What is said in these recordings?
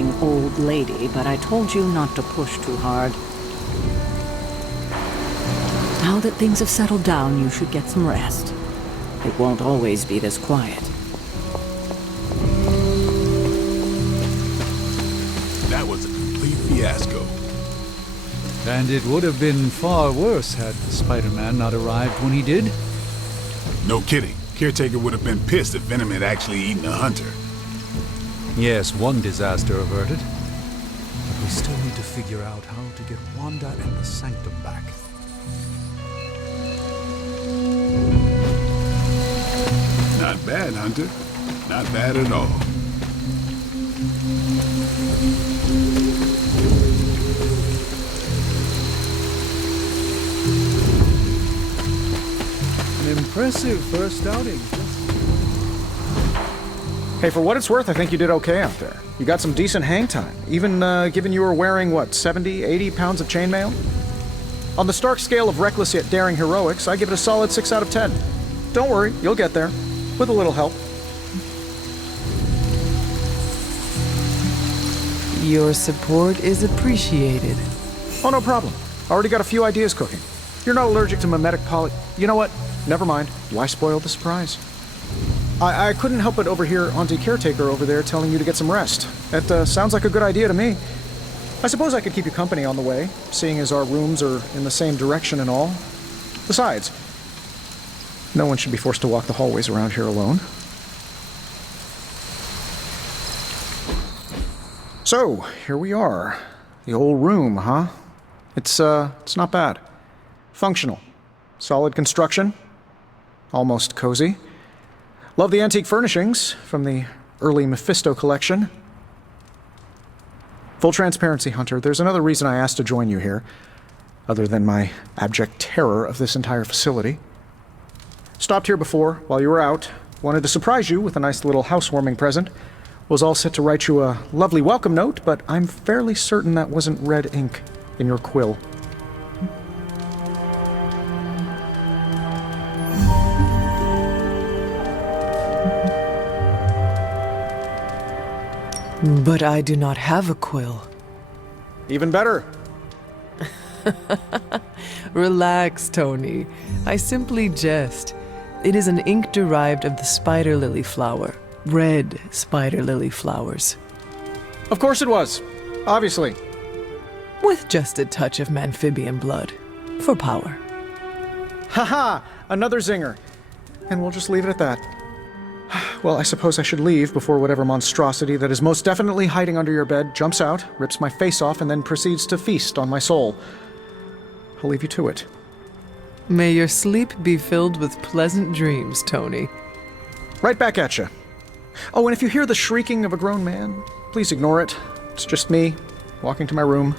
intimidating old lady, but I told you not to push too hard. Now that things have settled down, you should get some rest. It won't always be this quiet. That was a complete fiasco. And it would have been far worse had Spider-Man not arrived when he did. No kidding. Caretaker would have been pissed if Venom had actually eaten a hunter. Yes, one disaster averted. But we still need to figure out how to get Wanda and the Sanctum back. Not bad, Hunter. Not bad at all. An impressive first outing. Hey, for what it's worth, I think you did okay out there. You got some decent hang time, even given you were wearing, what, 70, 80 pounds of chainmail? On the Stark scale of reckless yet daring heroics, I give it a solid 6 out of 10. Don't worry, you'll get there. With a little help. Your support is appreciated. Oh, no problem. Already got a few ideas cooking. You're not allergic to mimetic poly... You know what? Never mind. Why spoil the surprise? I couldn't help but overhear Auntie Caretaker over there telling you to get some rest. That sounds like a good idea to me. I suppose I could keep you company on the way, seeing as our rooms are in the same direction and all. Besides, no one should be forced to walk the hallways around here alone. So, here we are. The old room, huh? It's not bad. Functional. Solid construction. Almost cozy. Love the antique furnishings from the early Mephisto collection. Full transparency, Hunter, there's another reason I asked to join you here, other than my abject terror of this entire facility. Stopped here before, while you were out. Wanted to surprise you with a nice little housewarming present. Was all set to write you a lovely welcome note, but I'm fairly certain that wasn't red ink in your quill. But I do not have a quill. Even better. Relax, Tony. I simply jest. It is an ink derived of the spider lily flower. Red spider lily flowers. Of course it was. Obviously. With just a touch of amphibian blood. For power. Haha! Another zinger. And we'll just leave it at that. Well, I suppose I should leave before whatever monstrosity that is most definitely hiding under your bed jumps out, rips my face off, and then proceeds to feast on my soul. I'll leave you to it. May your sleep be filled with pleasant dreams, Tony. Right back at you. Oh, and if you hear the shrieking of a grown man, please ignore it. It's just me, walking to my room.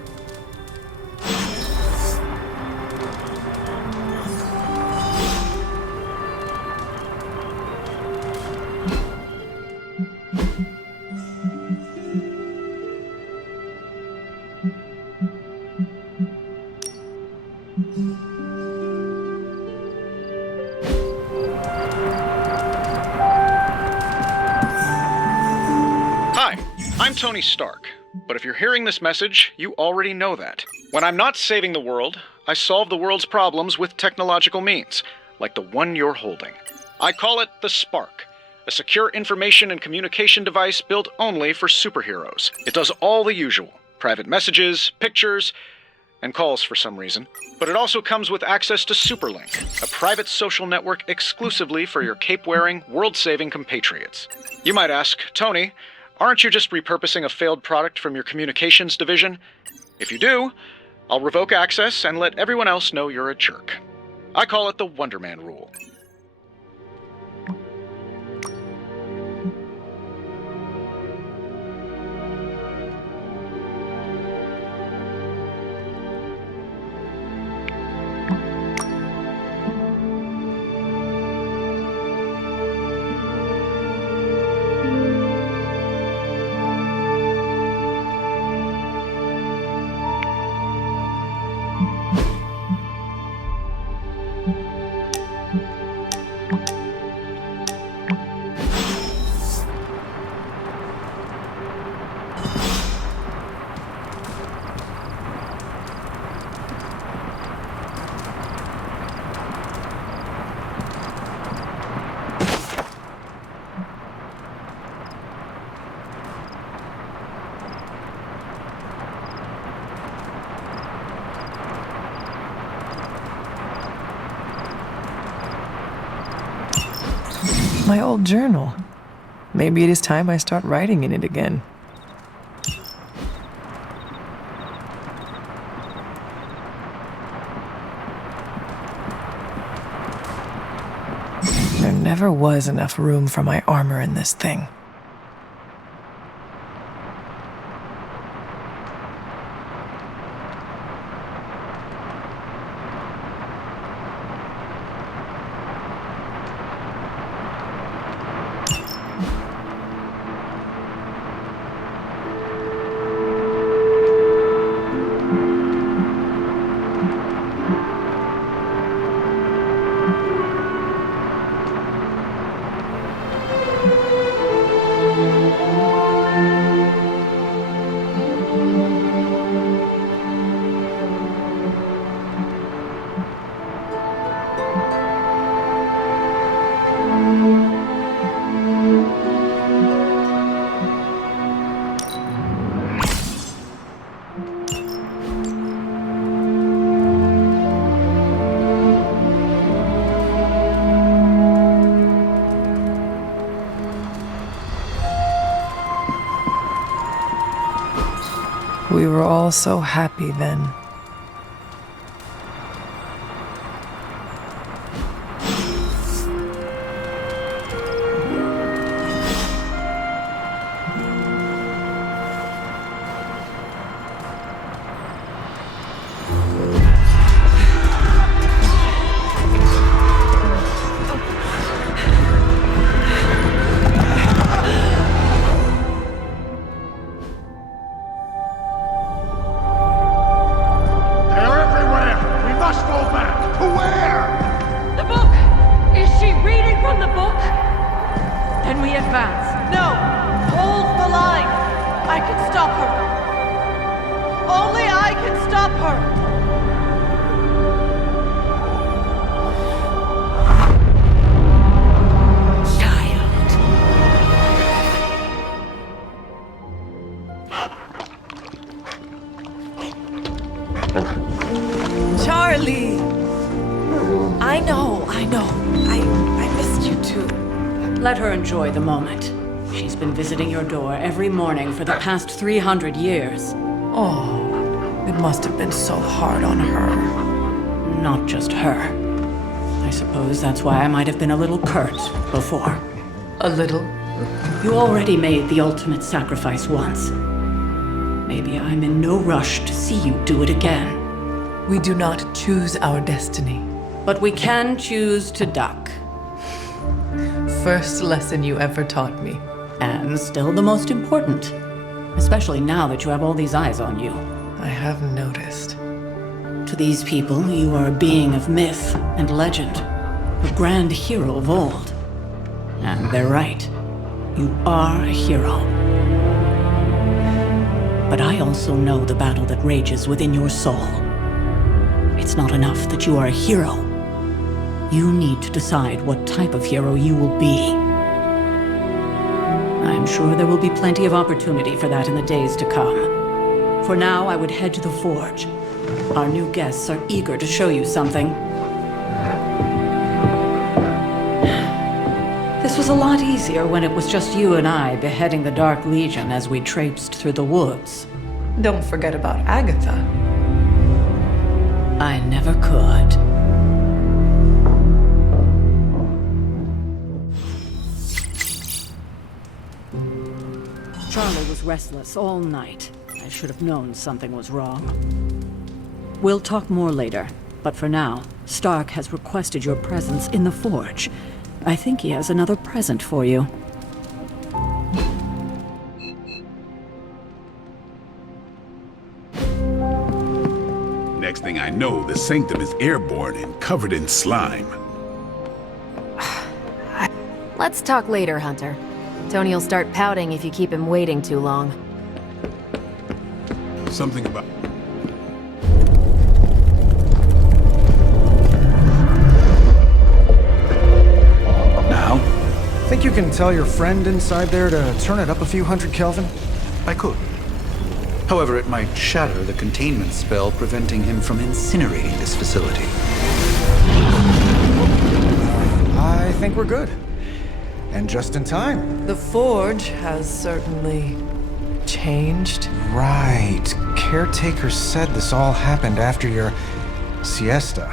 Hi, I'm Tony Stark, but if you're hearing this message, you already know that. When I'm not saving the world, I solve the world's problems with technological means, like the one you're holding. I call it the Spark, a secure information and communication device built only for superheroes. It does all the usual, private messages, pictures, and calls for some reason. But it also comes with access to Superlink, a private social network exclusively for your cape-wearing, world-saving compatriots. You might ask, Tony, aren't you just repurposing a failed product from your communications division? If you do, I'll revoke access and let everyone else know you're a jerk. I call it the Wonder Man rule. My old journal. Maybe it is time I start writing in it again. There never was enough room for my armor in this thing. We were all so happy then. Charlie! I know. I missed you too. Let her enjoy the moment. She's been visiting your door every morning for the past 300 years. Oh, it must have been so hard on her. Not just her. I suppose that's why I might have been a little curt before. A little? You already made the ultimate sacrifice once. Maybe I'm in no rush to see you do it again. We do not choose our destiny. But we can choose to duck. First lesson you ever taught me. And still the most important. Especially now that you have all these eyes on you. I have noticed. To these people, you are a being of myth and legend. A grand hero of old. And they're right. You are a hero. But I also know the battle that rages within your soul. It's not enough that you are a hero. You need to decide what type of hero you will be. I'm sure there will be plenty of opportunity for that in the days to come. For now, I would head to the forge. Our new guests are eager to show you something. This was a lot easier when it was just you and I beheading the Dark Legion as we traipsed through the woods. Don't forget about Agatha. I never could. Charlie was restless all night. I should have known something was wrong. We'll talk more later, but for now, Stark has requested your presence in the forge. I think he has another present for you. Next thing I know, the Sanctum is airborne and covered in slime. Let's talk later, Hunter. Tony will start pouting if you keep him waiting too long. Something about... Now? Think you can tell your friend inside there to turn it up a few hundred Kelvin? I could. However, it might shatter the containment spell preventing him from incinerating this facility. I think we're good. And just in time. The Forge has certainly changed. Right. Caretaker said this all happened after your siesta.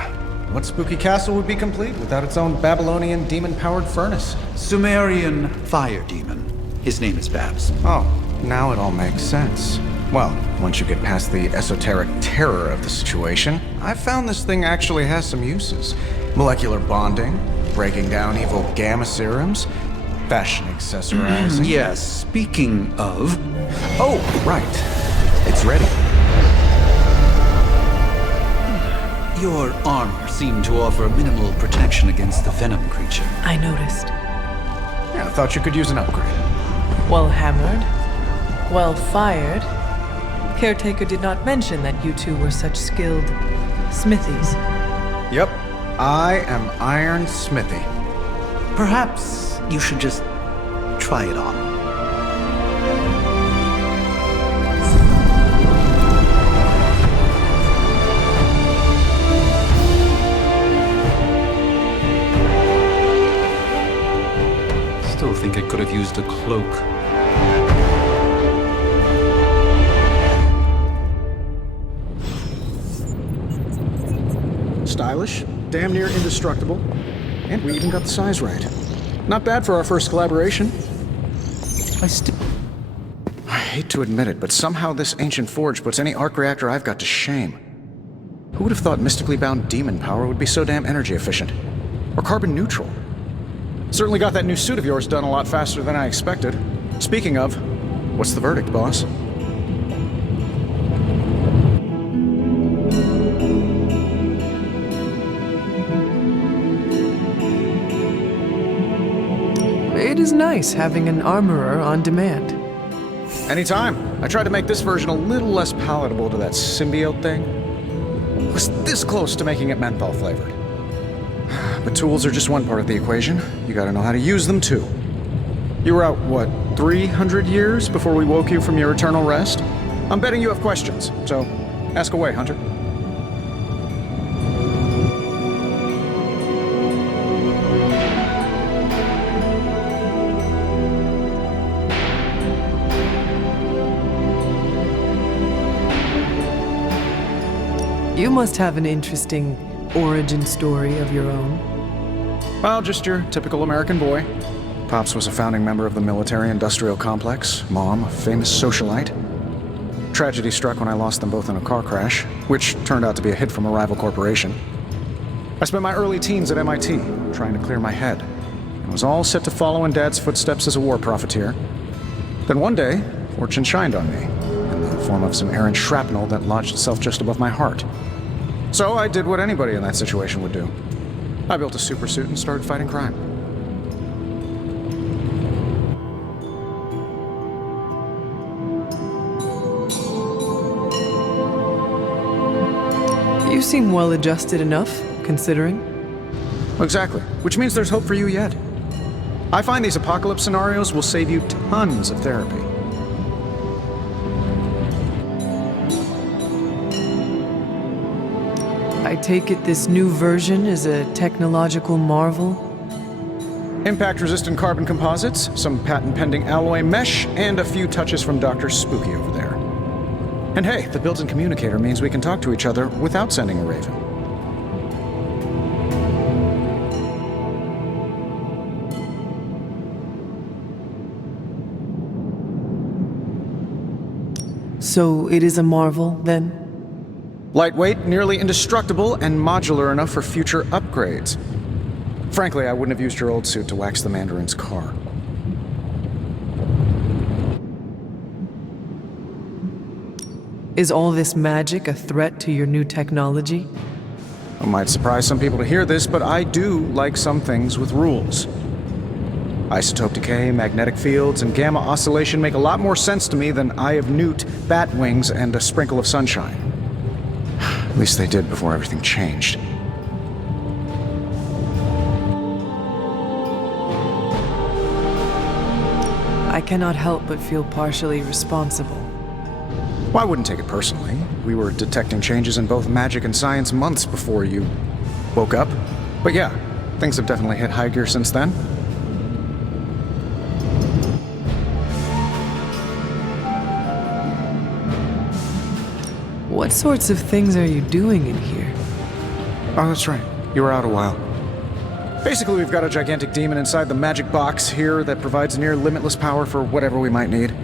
What spooky castle would be complete without its own Babylonian demon-powered furnace? Sumerian fire demon. His name is Babs. Oh, now it all makes sense. Well, once you get past the esoteric terror of the situation, I've found this thing actually has some uses. Molecular bonding, breaking down evil gamma serums, fashion accessorizing. Yes, speaking of... Oh, right. It's ready. Your armor seemed to offer minimal protection against the venom creature. I noticed. Yeah, I thought you could use an upgrade. Well hammered, well fired. Caretaker did not mention that you two were such skilled smithies. Yep, I am Iron Smithy. Perhaps you should just try it on. Still think I could have used a cloak. Stylish, damn near indestructible, and we even got the size right. Not bad for our first collaboration. I hate to admit it, but somehow this ancient forge puts any arc reactor I've got to shame. Who would have thought mystically bound demon power would be so damn energy efficient? Or carbon neutral? Certainly got that new suit of yours done a lot faster than I expected. Speaking of, what's the verdict, boss? It is nice having an armorer on demand. Anytime. I tried to make this version a little less palatable to that symbiote thing. It was this close to making it menthol flavored. But tools are just one part of the equation. You gotta know how to use them too. You were out, what, 300 years before we woke you from your eternal rest? I'm betting you have questions, so ask away, Hunter. You must have an interesting origin story of your own. Well, just your typical American boy. Pops was a founding member of the military-industrial complex. Mom, a famous socialite. Tragedy struck when I lost them both in a car crash, which turned out to be a hit from a rival corporation. I spent my early teens at MIT, trying to clear my head, and was all set to follow in Dad's footsteps as a war profiteer. Then one day, fortune shined on me, in the form of some errant shrapnel that lodged itself just above my heart. So I did what anybody in that situation would do. I built a supersuit and started fighting crime. You seem well adjusted enough, considering. Exactly, which means there's hope for you yet. I find these apocalypse scenarios will save you tons of therapy. I take it this new version is a technological marvel? Impact-resistant carbon composites, some patent-pending alloy mesh, and a few touches from Dr. Spooky over there. And hey, the built-in communicator means we can talk to each other without sending a raven. So it is a marvel, then? Lightweight, nearly indestructible, and modular enough for future upgrades. Frankly, I wouldn't have used your old suit to wax the Mandarin's car. Is all this magic a threat to your new technology? It might surprise some people to hear this, but I do like some things with rules. Isotope decay, magnetic fields, and gamma oscillation make a lot more sense to me than Eye of Newt, bat wings, and a sprinkle of sunshine. At least they did before everything changed. I cannot help but feel partially responsible. Well, I wouldn't take it personally. We were detecting changes in both magic and science months before you woke up. But yeah, things have definitely hit high gear since then. What sorts of things are you doing in here? Oh, that's right. You were out a while. Basically, we've got a gigantic demon inside the magic box here that provides near limitless power for whatever we might need.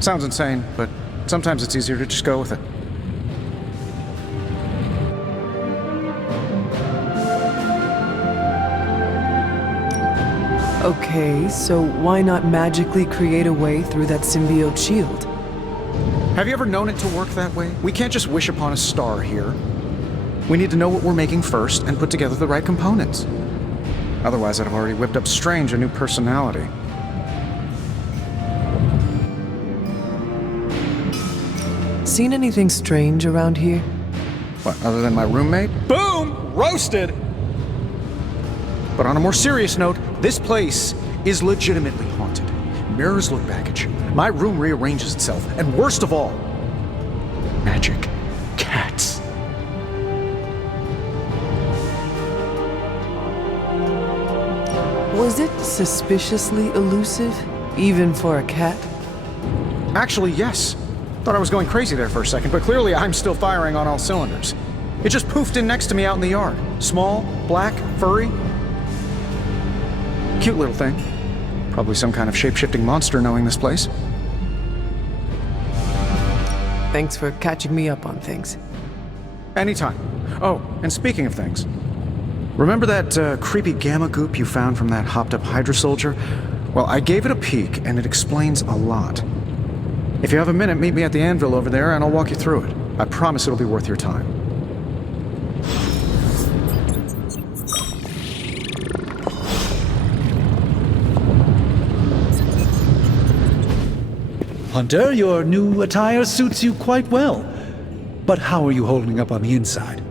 Sounds insane, but sometimes it's easier to just go with it. Okay, so why not magically create a way through that symbiote shield? Have you ever known it to work that way? We can't just wish upon a star here. We need to know what we're making first and put together the right components. Otherwise, I'd have already whipped up Strange a new personality. Seen anything strange around here? What, other than my roommate? Boom! Roasted! But on a more serious note, this place is legitimately haunted. Mirrors look back at you. My room rearranges itself. And worst of all, magic cats. Was it suspiciously elusive, even for a cat? Actually, yes. Thought I was going crazy there for a second, but clearly I'm still firing on all cylinders. It just poofed in next to me out in the yard. Small, black, furry. Cute little thing. Probably some kind of shape-shifting monster knowing this place. Thanks for catching me up on things. Anytime. Oh, and speaking of things, remember that creepy gamma goop you found from that hopped-up Hydra soldier? Well, I gave it a peek, and it explains a lot. If you have a minute, meet me at the anvil over there, and I'll walk you through it. I promise it'll be worth your time. Hunter, your new attire suits you quite well. But how are you holding up on the inside?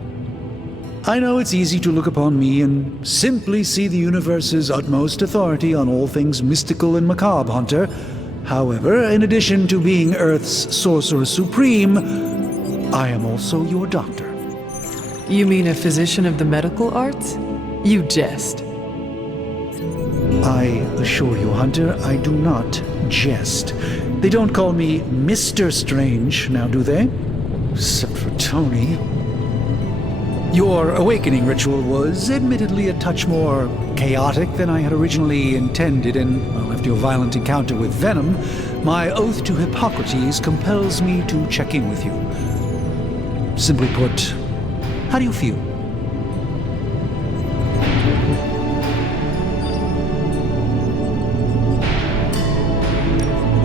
I know it's easy to look upon me and simply see the universe's utmost authority on all things mystical and macabre, Hunter. However, in addition to being Earth's Sorcerer Supreme, I am also your doctor. You mean a physician of the medical arts? You jest. I assure you, Hunter, I do not jest. They don't call me Mr. Strange, now do they? Except for Tony. Your awakening ritual was admittedly a touch more chaotic than I had originally intended, and, well, after your violent encounter with Venom, my oath to Hippocrates compels me to check in with you. Simply put, how do you feel?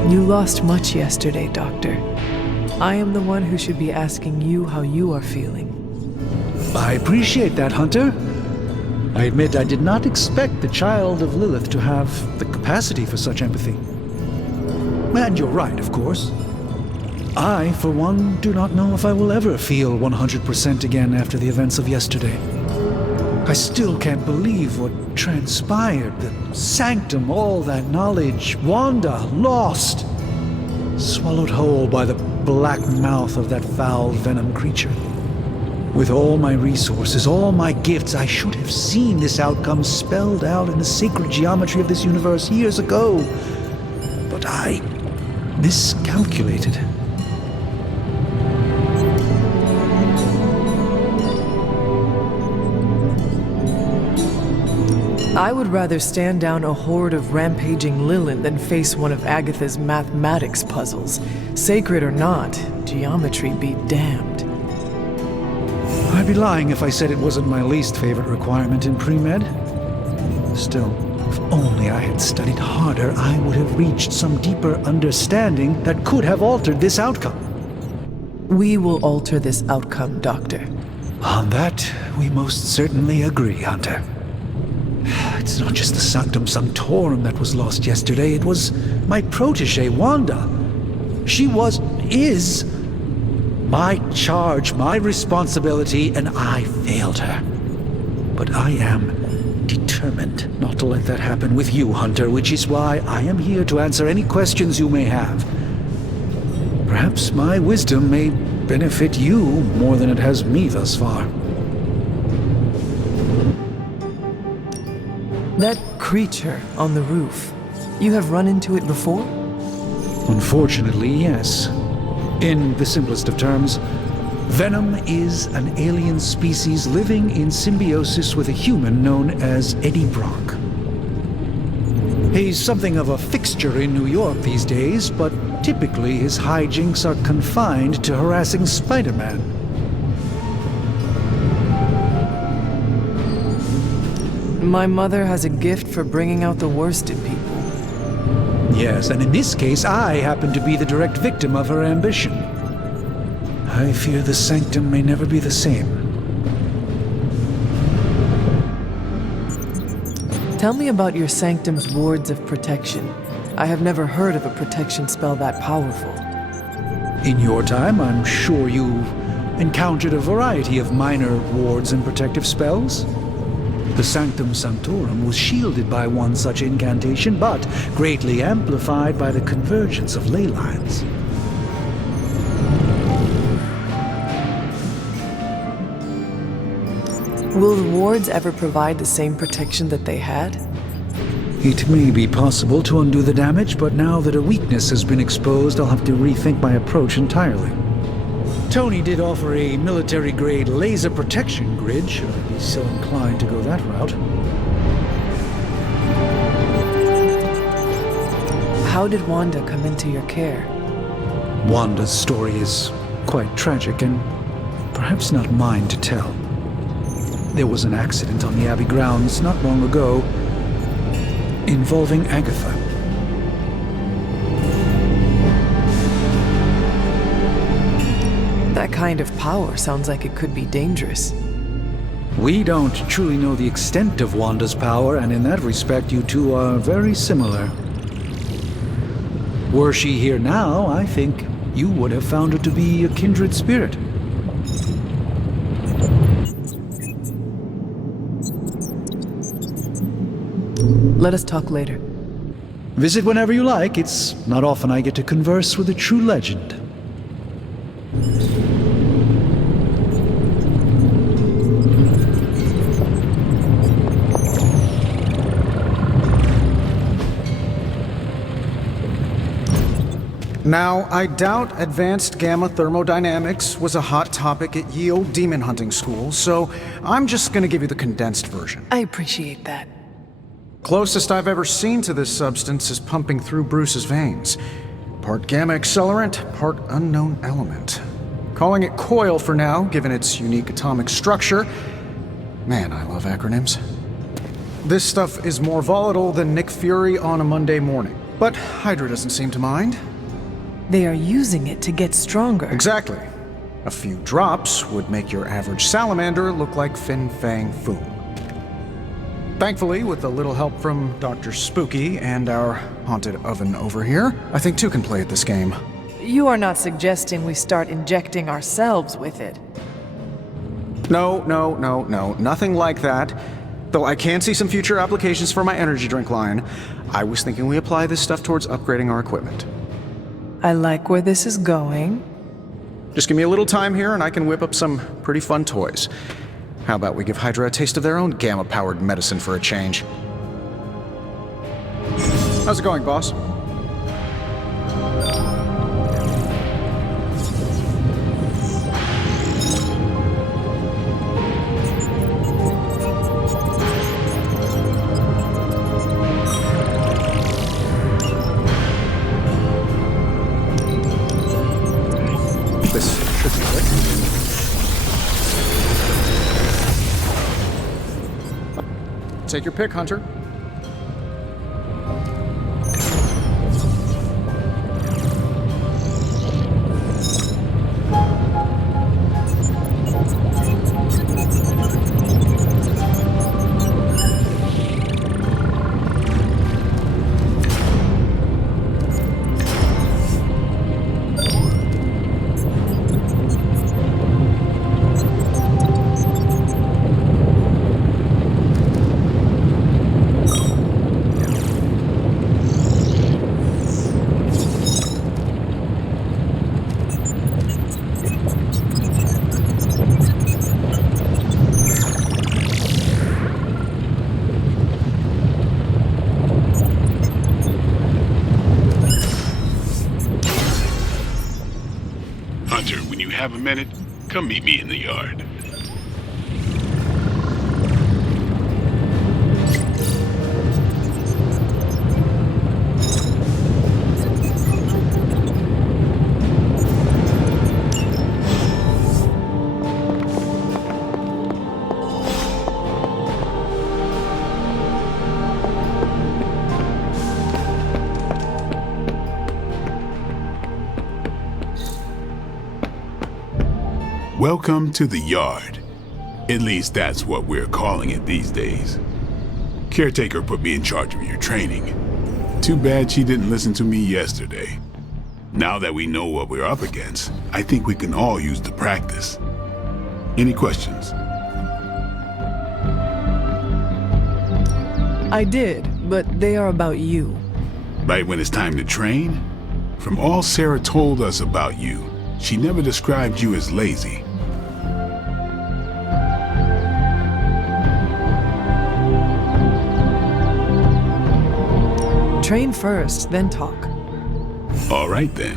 You lost much yesterday, Doctor. I am the one who should be asking you how you are feeling. I appreciate that, Hunter. I admit I did not expect the child of Lilith to have the capacity for such empathy. And you're right, of course. I, for one, do not know if I will ever feel 100% again after the events of yesterday. I still can't believe what transpired. The sanctum, all that knowledge, Wanda, lost. Swallowed whole by the black mouth of that foul venom creature. With all my resources, all my gifts, I should have seen this outcome spelled out in the sacred geometry of this universe years ago. But I miscalculated. I would rather stand down a horde of rampaging Lilin than face one of Agatha's mathematics puzzles. Sacred or not, geometry be damned. I'd be lying if I said it wasn't my least favorite requirement in pre-med. Still, if only I had studied harder, I would have reached some deeper understanding that could have altered this outcome. We will alter this outcome, Doctor. On that, we most certainly agree, Hunter. It's not just the Sanctum Sanctorum that was lost yesterday, it was my protege, Wanda. She is my charge, my responsibility, and I failed her. But I am determined not to let that happen with you, Hunter, which is why I am here to answer any questions you may have. Perhaps my wisdom may benefit you more than it has me thus far. That creature on the roof, you have run into it before? Unfortunately, yes. In the simplest of terms, Venom is an alien species living in symbiosis with a human known as Eddie Brock. He's something of a fixture in New York these days, but typically his hijinks are confined to harassing Spider-Man. My mother has a gift for bringing out the worst in people. Yes, and in this case, I happen to be the direct victim of her ambition. I fear the Sanctum may never be the same. Tell me about your Sanctum's wards of protection. I have never heard of a protection spell that powerful. In your time, I'm sure you encountered a variety of minor wards and protective spells. The Sanctum Sanctorum was shielded by one such incantation, but greatly amplified by the convergence of ley lines. Will the wards ever provide the same protection that they had? It may be possible to undo the damage, but now that a weakness has been exposed, I'll have to rethink my approach entirely. Tony did offer a military-grade laser protection grid, should I be so inclined to go that route. How did Wanda come into your care? Wanda's story is quite tragic and perhaps not mine to tell. There was an accident on the Abbey grounds not long ago involving Agatha. That kind of power sounds like it could be dangerous. We don't truly know the extent of Wanda's power, and in that respect, you two are very similar. Were she here now, I think you would have found her to be a kindred spirit. Let us talk later. Visit whenever you like. It's not often I get to converse with a true legend. Now, I doubt advanced gamma thermodynamics was a hot topic at Ye Olde Demon Hunting School, so I'm just gonna give you the condensed version. I appreciate that. Closest I've ever seen to this substance is pumping through Bruce's veins. Part gamma accelerant, part unknown element. Calling it Coil for now, given its unique atomic structure. Man, I love acronyms. This stuff is more volatile than Nick Fury on a Monday morning, but Hydra doesn't seem to mind. They are using it to get stronger. Exactly. A few drops would make your average salamander look like Fin Fang Foom. Thankfully, with a little help from Dr. Spooky and our haunted oven over here, I think two can play at this game. You are not suggesting we start injecting ourselves with it. No, nothing like that. Though I can see some future applications for my energy drink line. I was thinking we apply this stuff towards upgrading our equipment. I like where this is going. Just give me a little time here and I can whip up some pretty fun toys. How about we give Hydra a taste of their own gamma-powered medicine for a change? How's it going, boss? This should be good. Take your pick, Hunter. Hunter, when you have a minute, come meet me in the yard. Welcome to the yard. At least that's what we're calling it these days. Caretaker put me in charge of your training. Too bad she didn't listen to me yesterday. Now that we know what we're up against, I think we can all use the practice. Any questions? I did, but they are about you. Right when it's time to train? From all Sarah told us about you, she never described you as lazy. Train first, then talk. All right then.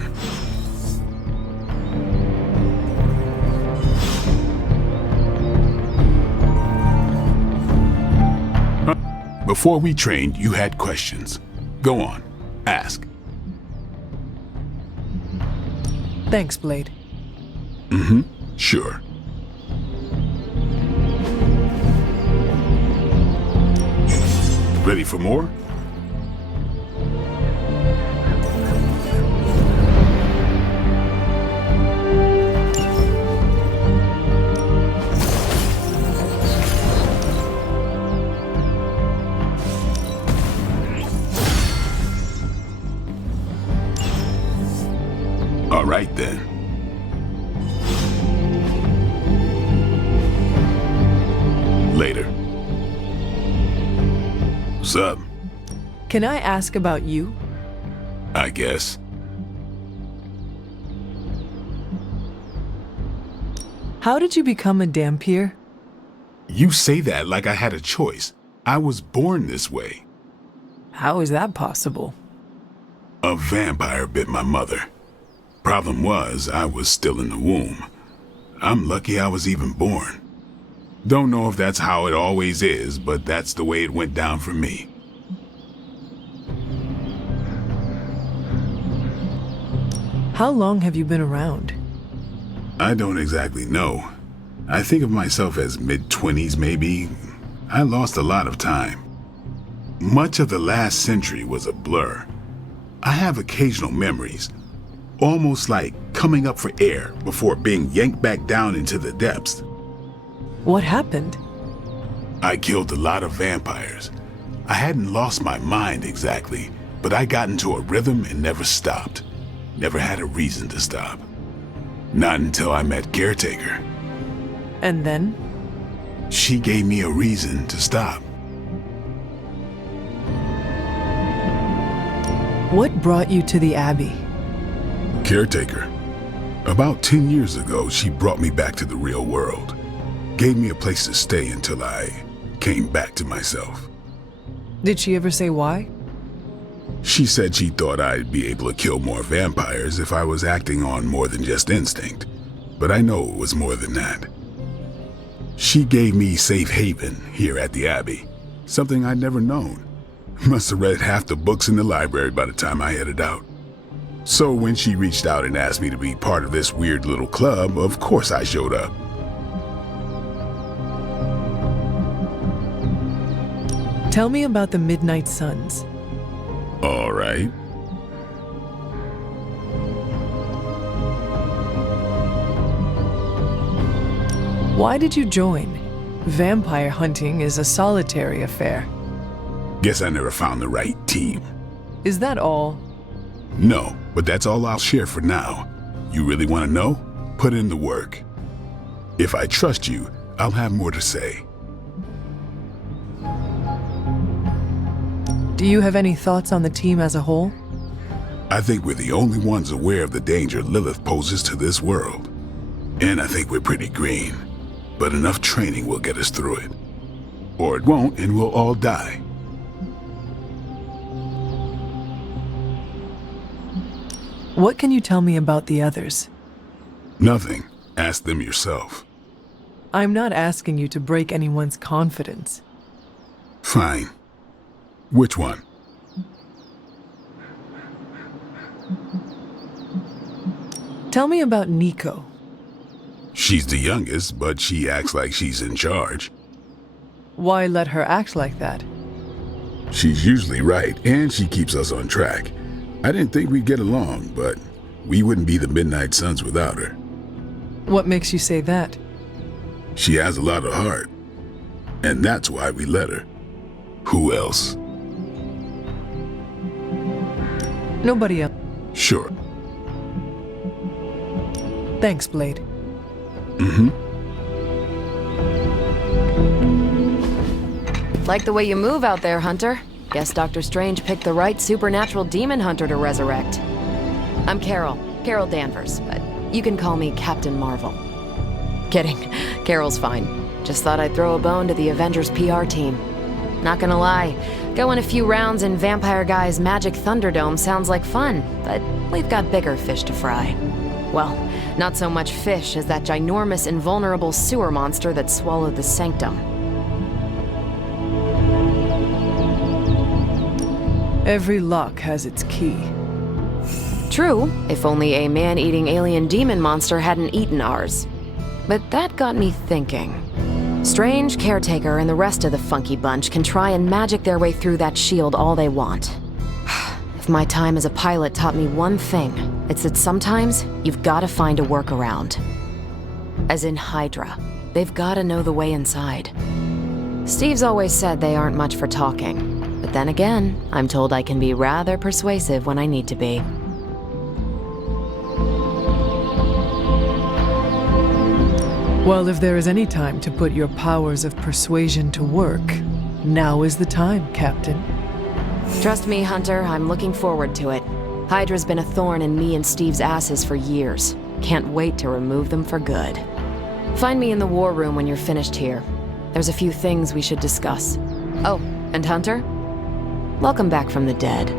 Before we trained, you had questions. Go on, ask. Thanks, Blade. Sure. Ready for more? All right then. Later. What's up? Can I ask about you? I guess. How did you become a Dhampir? You say that like I had a choice. I was born this way. How is that possible? A vampire bit my mother. Problem was, I was still in the womb. I'm lucky I was even born. Don't know if that's how it always is, but that's the way it went down for me. How long have you been around? I don't exactly know. I think of myself as mid-20s maybe. I lost a lot of time. Much of the last century was a blur. I have occasional memories, almost like coming up for air before being yanked back down into the depths. What happened? I killed a lot of vampires. I hadn't lost my mind exactly, but I got into a rhythm and never stopped. Never had a reason to stop. Not until I met Caretaker. And then? She gave me a reason to stop. What brought you to the Abbey? Caretaker. About 10 years ago, she brought me back to the real world. Gave me a place to stay until I came back to myself. Did she ever say why? She said she thought I'd be able to kill more vampires if I was acting on more than just instinct. But I know it was more than that. She gave me safe haven here at the Abbey. Something I'd never known. Must have read half the books in the library by the time I headed out. So when she reached out and asked me to be part of this weird little club, of course I showed up. Tell me about the Midnight Suns. All right. Why did you join? Vampire hunting is a solitary affair. Guess I never found the right team. Is that all? No, but that's all I'll share for now. You really want to know? Put in the work. If I trust you, I'll have more to say. Do you have any thoughts on the team as a whole? I think we're the only ones aware of the danger Lilith poses to this world. And I think we're pretty green. But enough training will get us through it. Or it won't, and we'll all die. What can you tell me about the others? Nothing. Ask them yourself. I'm not asking you to break anyone's confidence. Fine. Which one? Tell me about Nico. She's the youngest, but she acts like she's in charge. Why let her act like that? She's usually right, and she keeps us on track. I didn't think we'd get along, but we wouldn't be the Midnight Suns without her. What makes you say that? She has a lot of heart, and that's why we let her. Who else? Nobody else. Sure. Thanks, Blade. Like the way you move out there, Hunter. Guess Dr. Strange picked the right supernatural demon hunter to resurrect. I'm Carol Danvers, but you can call me Captain Marvel. Kidding, Carol's fine. Just thought I'd throw a bone to the Avengers PR team. Not gonna lie, going a few rounds in Vampire Guy's Magic Thunderdome sounds like fun, but we've got bigger fish to fry. Well, not so much fish as that ginormous invulnerable sewer monster that swallowed the Sanctum. Every lock has its key. True, if only a man-eating alien demon monster hadn't eaten ours. But that got me thinking. Strange, Caretaker, and the rest of the funky bunch can try and magic their way through that shield all they want. If my time as a pilot taught me one thing, it's that sometimes you've gotta find a workaround. As in Hydra. They've gotta know the way inside. Steve's always said they aren't much for talking. But then again, I'm told I can be rather persuasive when I need to be. Well, if there is any time to put your powers of persuasion to work, now is the time, Captain. Trust me, Hunter, I'm looking forward to it. Hydra's been a thorn in me and Steve's asses for years. Can't wait to remove them for good. Find me in the war room when you're finished here. There's a few things we should discuss. Oh, and Hunter? Welcome back from the dead.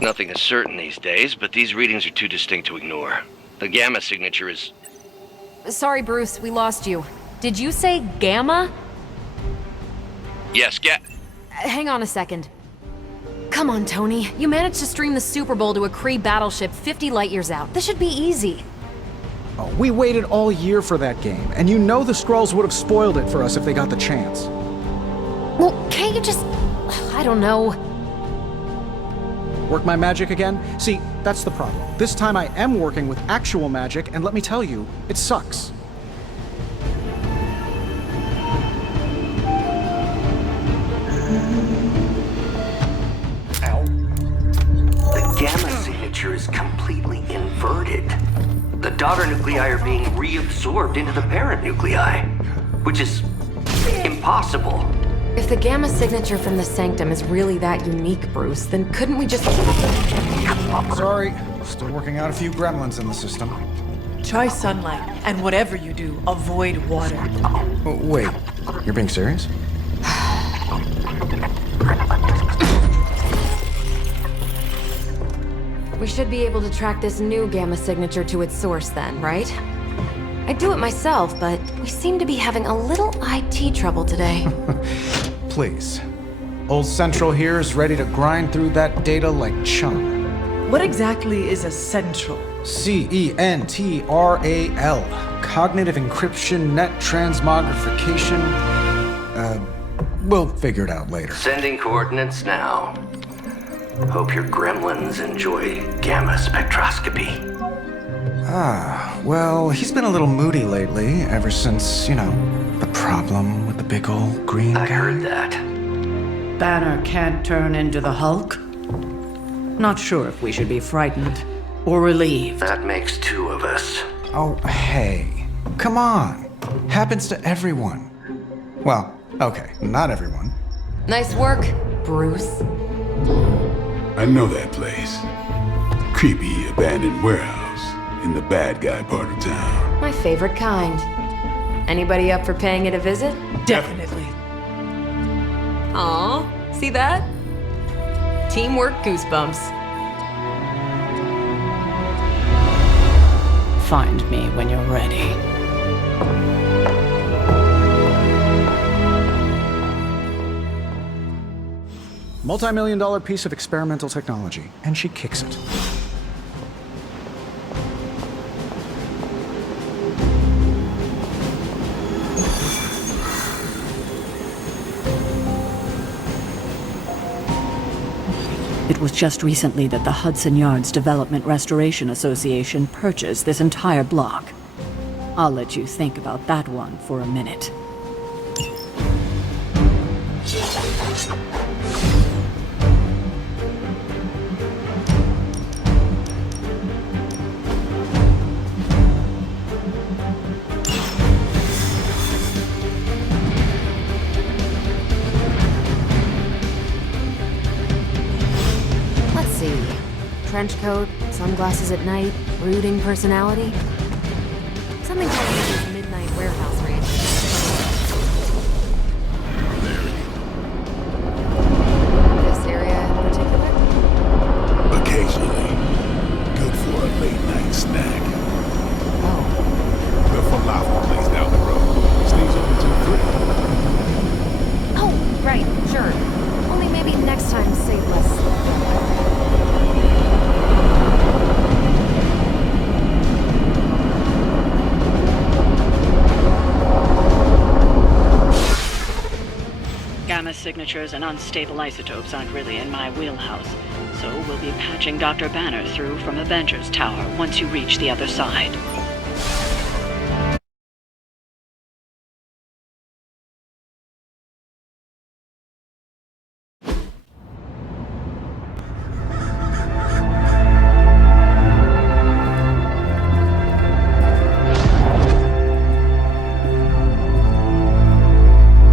Nothing is certain these days, but these readings are too distinct to ignore. The gamma signature is... Sorry, Bruce, we lost you. Did you say Gamma? Yes, Hang on a second. Come on, Tony. You managed to stream the Super Bowl to a Kree battleship 50 light years out. This should be easy. Oh, we waited all year for that game, and you know the Skrulls would have spoiled it for us if they got the chance. Well, can't you just... I don't know. Work my magic again? See, that's the problem. This time I am working with actual magic, and let me tell you, it sucks. Ow. The gamma signature is completely inverted. The daughter nuclei are being reabsorbed into the parent nuclei, which is impossible. If the gamma signature from the Sanctum is really that unique, Bruce, then couldn't we just... Sorry, still working out a few gremlins in the system. Try sunlight, and whatever you do, avoid water. Oh, wait, you're being serious? We should be able to track this new gamma signature to its source then, right? I'd do it myself, but we seem to be having a little IT trouble today. Please. Old Central here is ready to grind through that data like chum. What exactly is a central? CENTRAL. Cognitive encryption, net transmogrification. We'll figure it out later. Sending coordinates now. Hope your gremlins enjoy gamma spectroscopy. Well, he's been a little moody lately, ever since, the problem with the big old green guy. I heard that. Banner can't turn into the Hulk? Not sure if we should be frightened or relieved. That makes two of us. Oh, hey. Come on. Happens to everyone. Well, okay, not everyone. Nice work, Bruce. I know that place. Creepy abandoned warehouse in the bad guy part of town. My favorite kind. Anybody up for paying it a visit? Definitely. Aw, see that? Teamwork goosebumps. Find me when you're ready. Multi-million-dollar piece of experimental technology, and she kicks it. It was just recently that the Hudson Yards Development Restoration Association purchased this entire block. I'll let you think about that one for a minute. Let's see. Trench coat, sunglasses at night, brooding personality. Something tells me this midnight warehouse raid. This area in particular? Occasionally. Good for a late night snack. Oh. The falafel place down the road stays open till 3. Oh, right, sure. Only maybe next time say less. Gamma signatures and unstable isotopes aren't really in my wheelhouse, so we'll be patching Dr. Banner through from Avengers Tower once you reach the other side.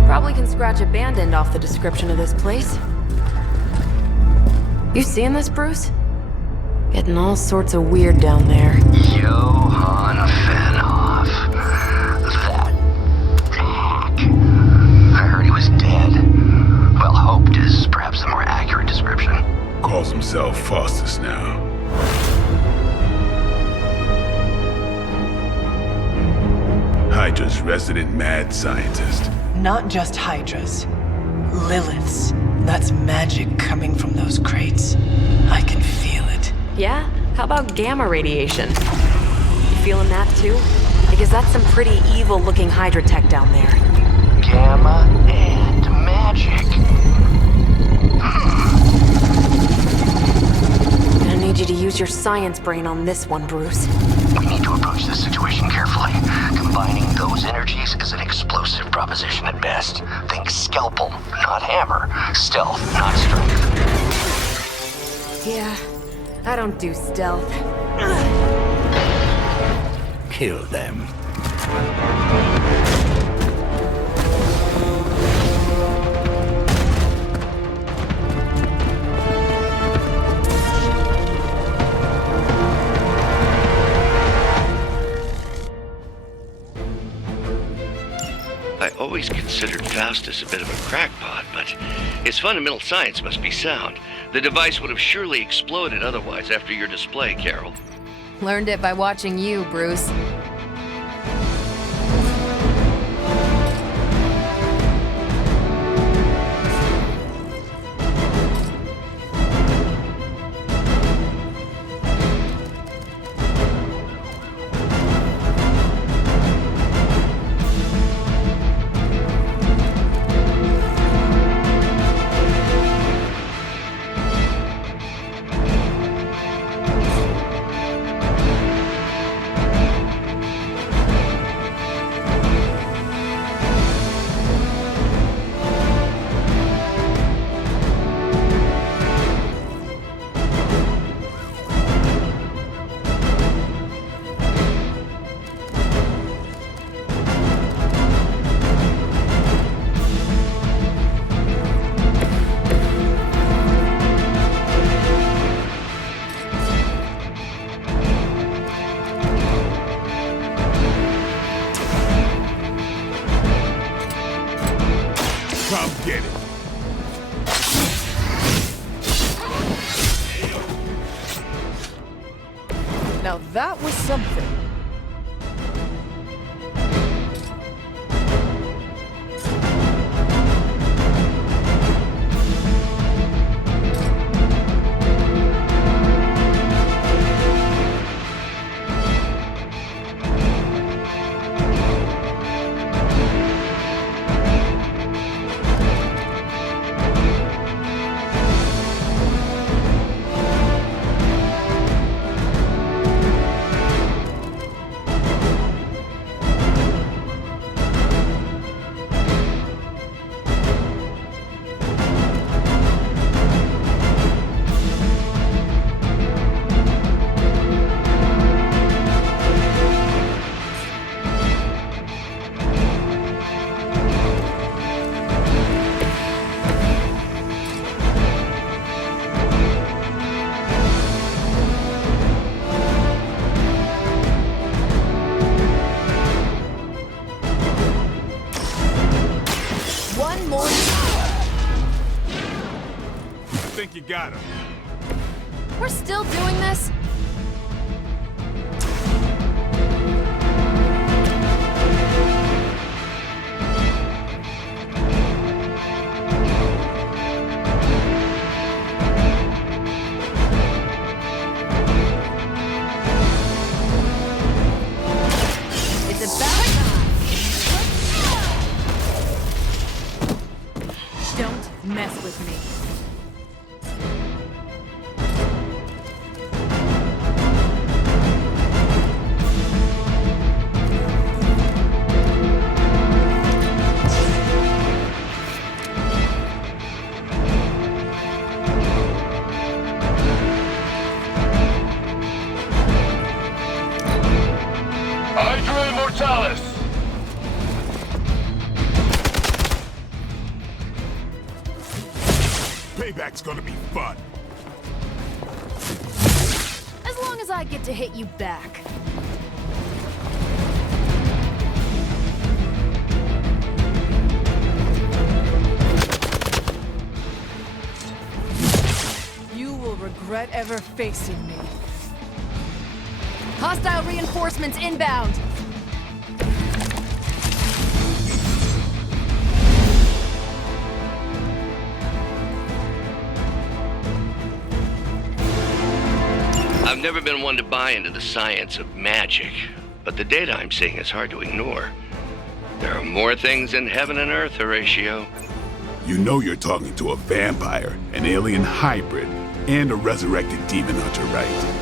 Probably can scratch abandoned off the description of this place. You seeing this, Bruce? Getting all sorts of weird down there. Johann Fenhoff. That hack. I heard he was dead. Well, hoped is perhaps the more accurate description. Calls himself Faustus now. Hydra's resident mad scientist. Not just Hydras. Liliths. That's magic coming from those crates. I can feel it. Yeah? How about gamma radiation? You feeling that too? Because that's some pretty evil-looking Hydra tech down there. Gamma and magic. I need you to use your science brain on this one, Bruce. We need to approach this situation carefully. Combining those energies is an explosive proposition at best. Think scalpel, not hammer. Stealth, not strength. Yeah, I don't do stealth. Kill them. I always considered Faustus a bit of a crackpot, but his fundamental science must be sound. The device would have surely exploded otherwise after your display, Carol. Learned it by watching you, Bruce. Come get it. Now that was something. You got him. We're still doing this? It's about time. Don't mess with me. Payback's gonna be fun. As long as I get to hit you back. You will regret ever facing me. Hostile reinforcements inbound. I've never been one to buy into the science of magic, but the data I'm seeing is hard to ignore. There are more things in heaven and earth, Horatio. You know you're talking to a vampire, an alien hybrid, and a resurrected demon hunter, right?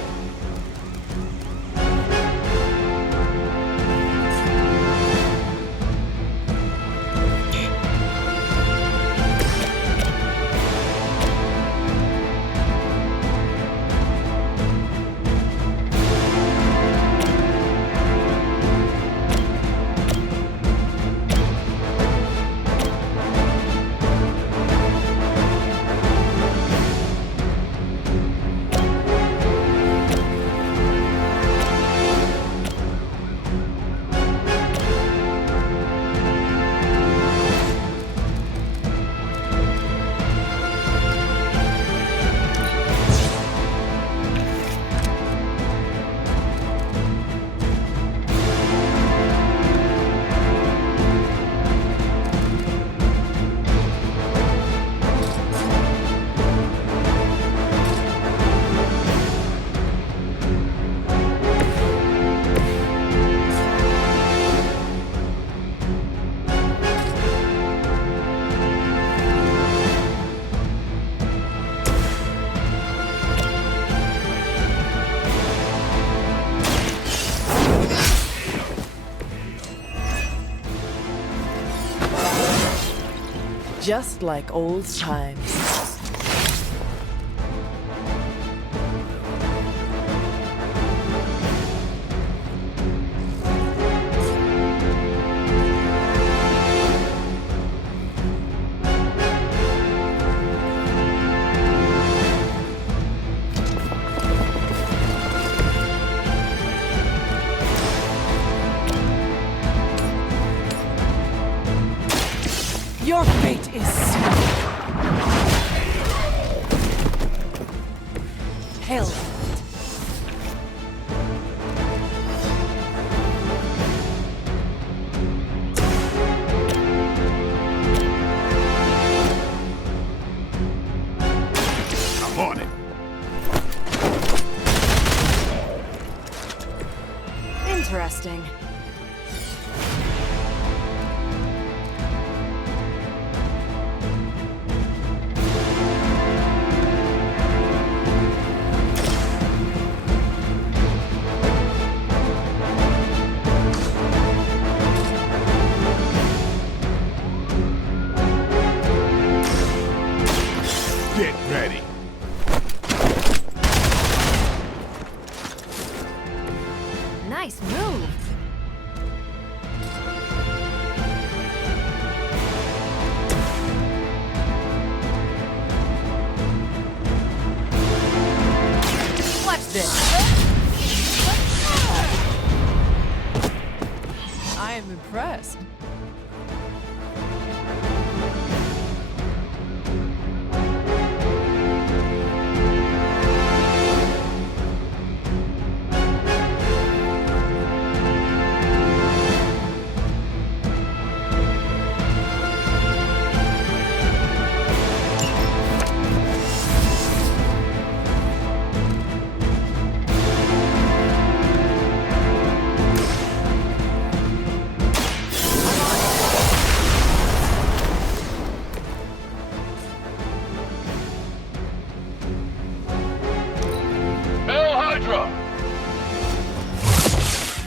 Just like old times. Your fate is sealed. Hell. I'm on it. Interesting. Get ready. Nice move. Watch this. I am impressed.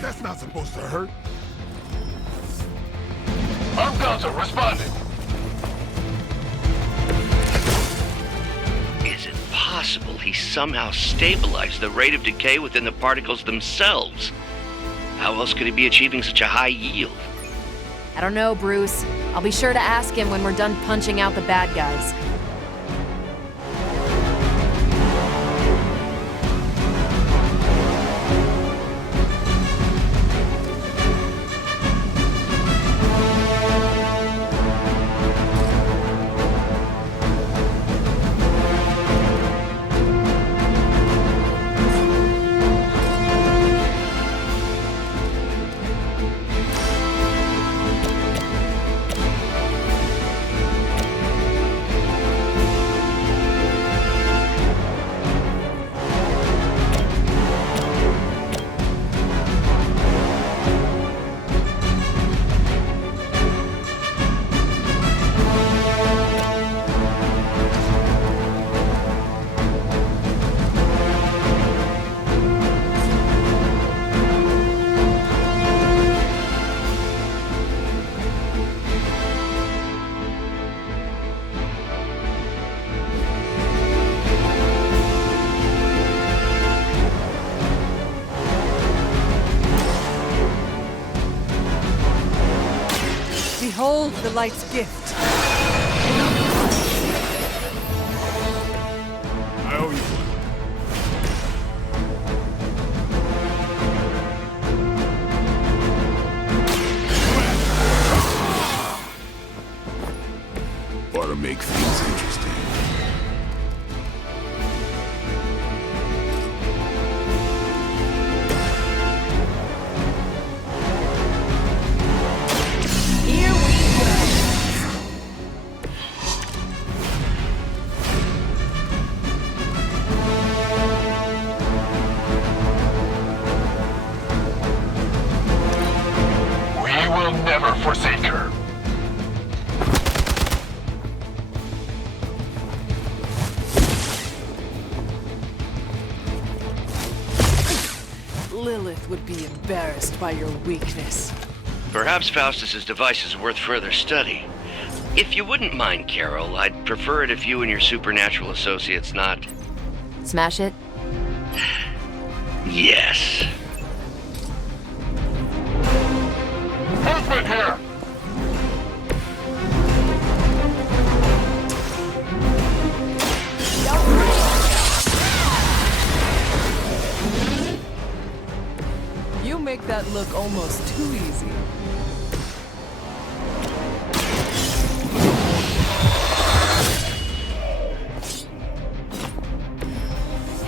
That's not supposed to hurt. Arm Council responding. Is it possible he somehow stabilized the rate of decay within the particles themselves? How else could he be achieving such a high yield? I don't know, Bruce. I'll be sure to ask him when we're done punching out the bad guys. Behold the light's gift. I owe you one. Ought to make things interesting. Here we go. We will never forsake her. Lilith would be embarrassed by your weakness. Perhaps Faustus's device is worth further study. If you wouldn't mind, Carol, I'd prefer it if you and your supernatural associates not... Smash it? Yes. Movement here! You make that look almost too easy.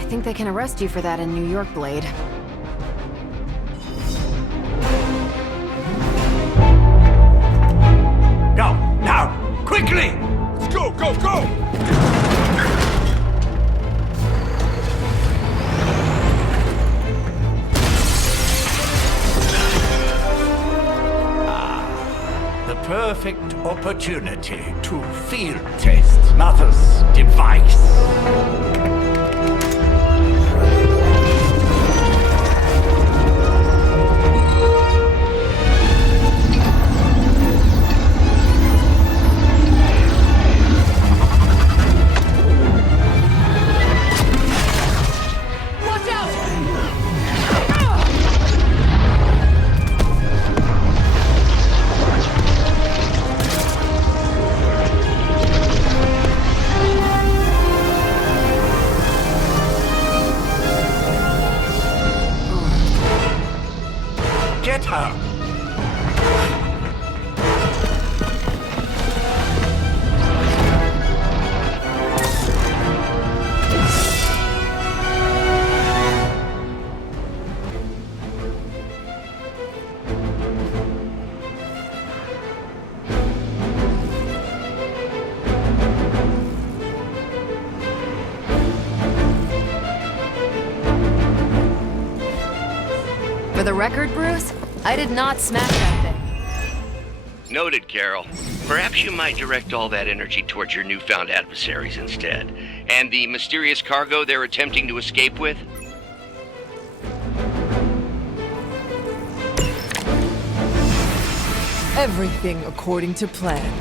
think they can arrest you for that in New York, Blade. Go, now, quickly! Let's go, go, go! The perfect opportunity to field test Mother's device. Get her! For the record, Bruce, I did not smash that thing. Noted, Carol. Perhaps you might direct all that energy towards your newfound adversaries instead. And the mysterious cargo they're attempting to escape with? Everything according to plan.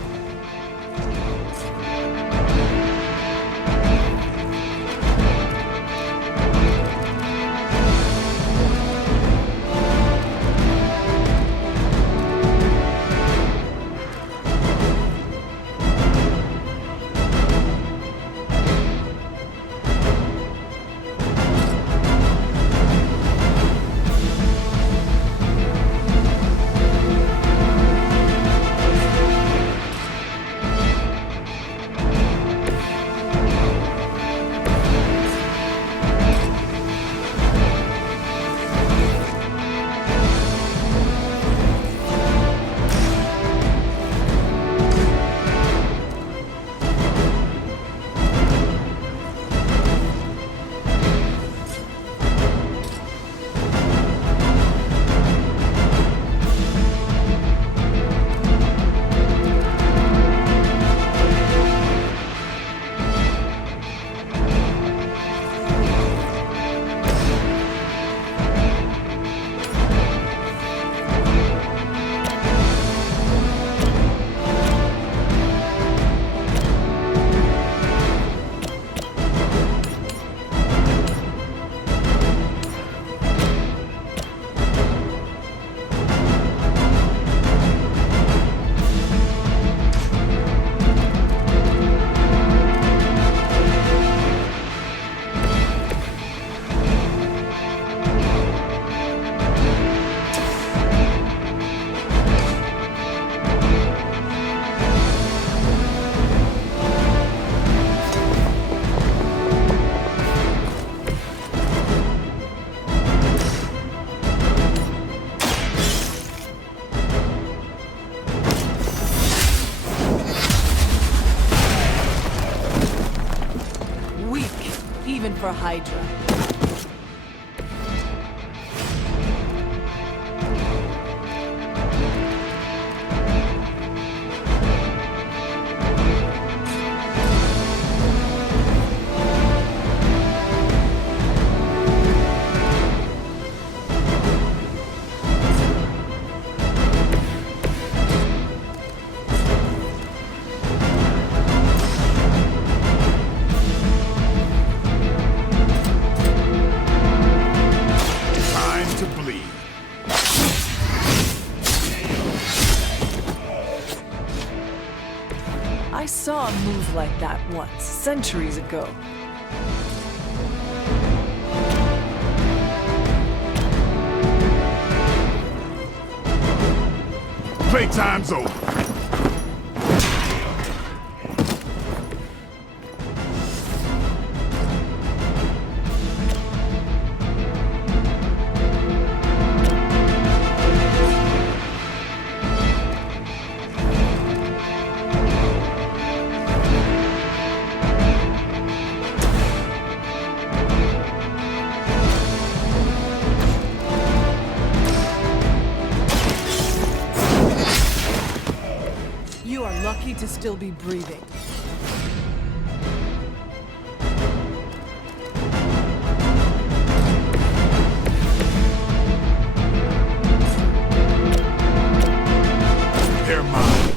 Even for Hydra. I saw a move like that once, centuries ago. Playtime's over. lucky to still be breathing. They're mine.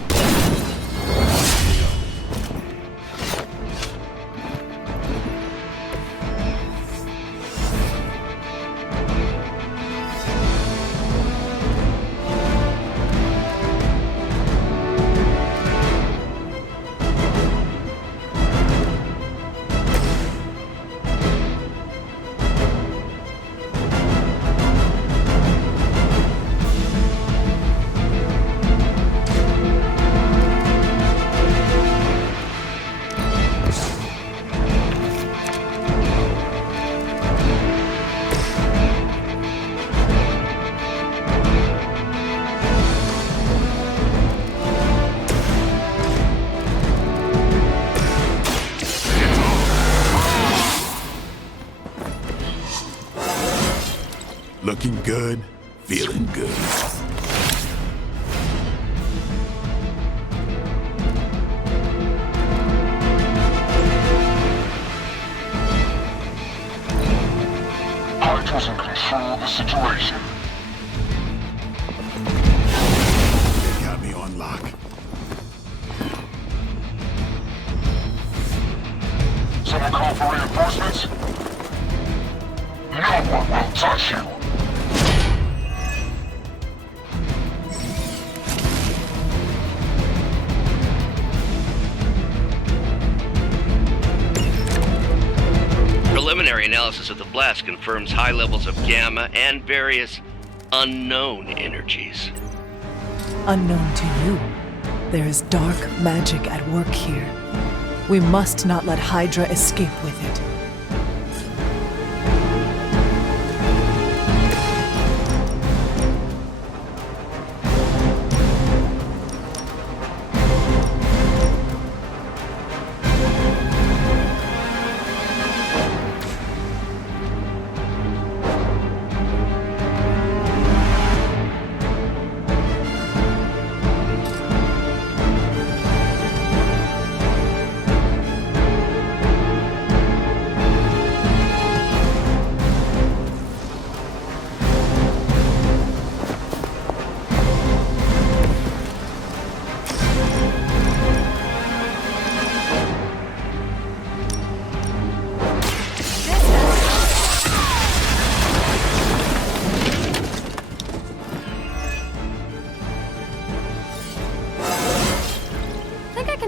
Looking good, feeling good. Hydra's in control of the situation. They got me on lock. Someone call for reinforcements? No one will touch you. Preliminary analysis of the blast confirms high levels of gamma and various unknown energies. Unknown to you, there is dark magic at work here. We must not let Hydra escape with it.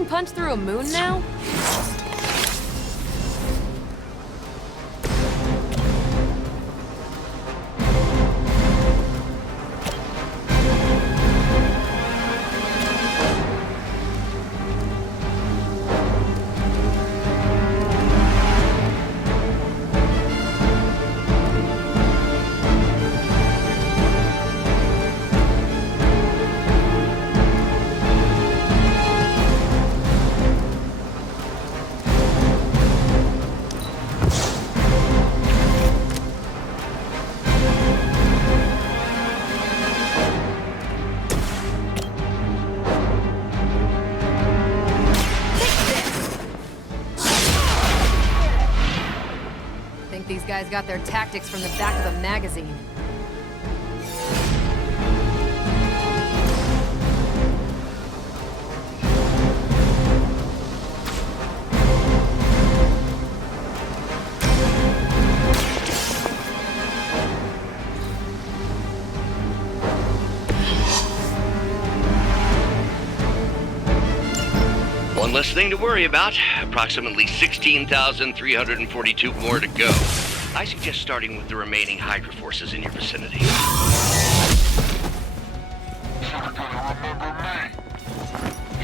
Punch through a moon now? These guys got their tactics from the back of a magazine. One less thing to worry about. Approximately 16,342 more to go. I suggest starting with the remaining Hydra forces in your vicinity. You're gonna remember me.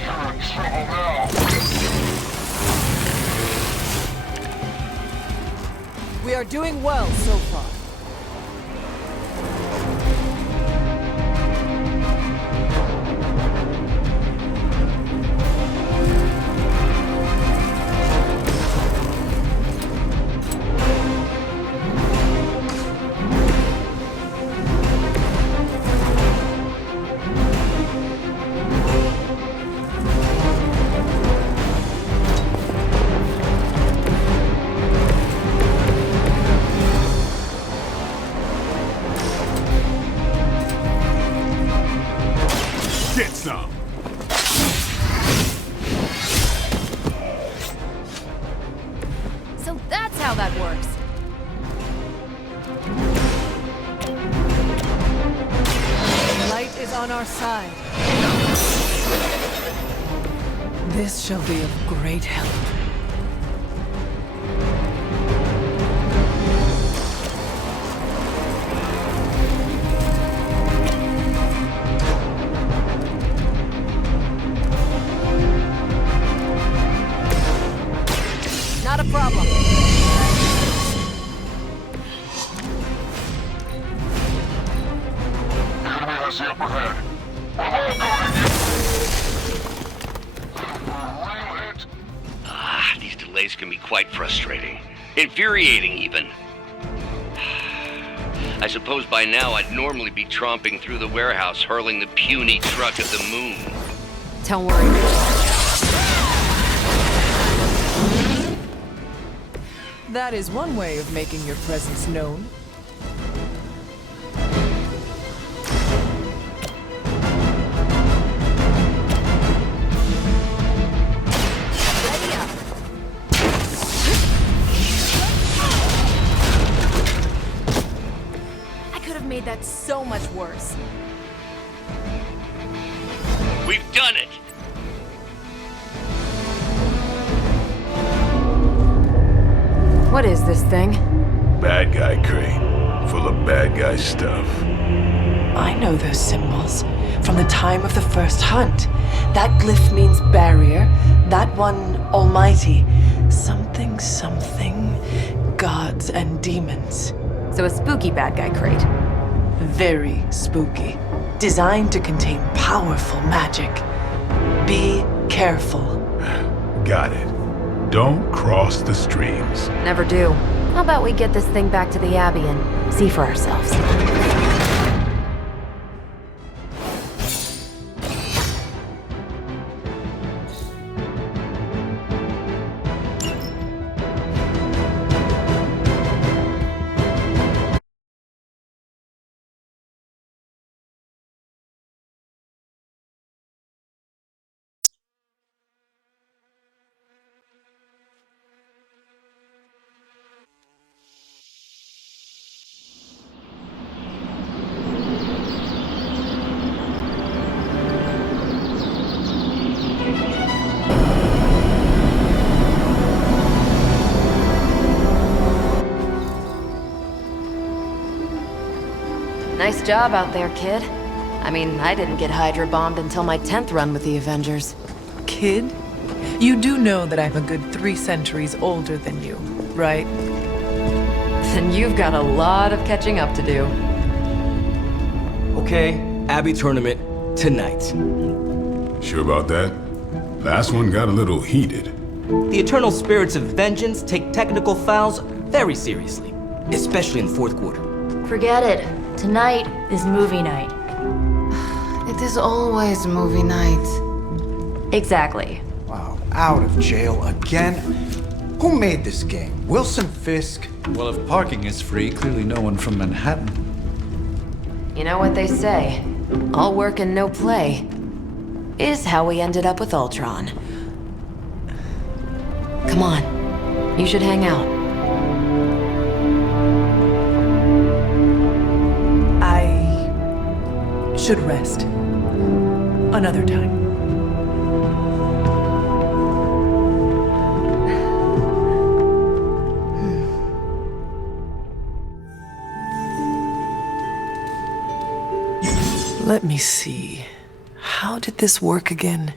You're in trouble now. We are doing well so far. Get some! So that's how that works. Light is on our side. This shall be of great help. Not a problem. Enemy has the upper hand. We're all going in. Real hit. These delays can be quite frustrating. Infuriating, even. I suppose by now I'd normally be tromping through the warehouse, hurling the puny truck at the moon. Don't worry. That is one way of making your presence known. Ready up. I could have made that so much worse. We've done it! What is this thing? Bad guy crate. Full of bad guy stuff. I know those symbols from the time of the first hunt. That glyph means barrier, that one almighty. Something, something, gods and demons. So a spooky bad guy crate. Very spooky. Designed to contain powerful magic. Be careful. Got it. Don't cross the streams. Never do. How about we get this thing back to the Abbey and see for ourselves? Nice job out there, kid. I mean, I didn't get Hydra bombed until my 10th run with the Avengers. Kid, you do know that I'm a good 3 centuries older than you, right? Then you've got a lot of catching up to do. Okay, Abbey tournament tonight. Sure about that? Last one got a little heated. The Eternal Spirits of Vengeance take technical fouls very seriously, especially in fourth quarter. Forget it. Tonight is movie night. It is always movie night. Exactly. Wow, out of jail again? Who made this game? Wilson Fisk? Well, if parking is free, clearly no one from Manhattan. You know what they say? All work and no play is how we ended up with Ultron. Come on, you should hang out. I should rest. Another time. Let me see. How did this work again?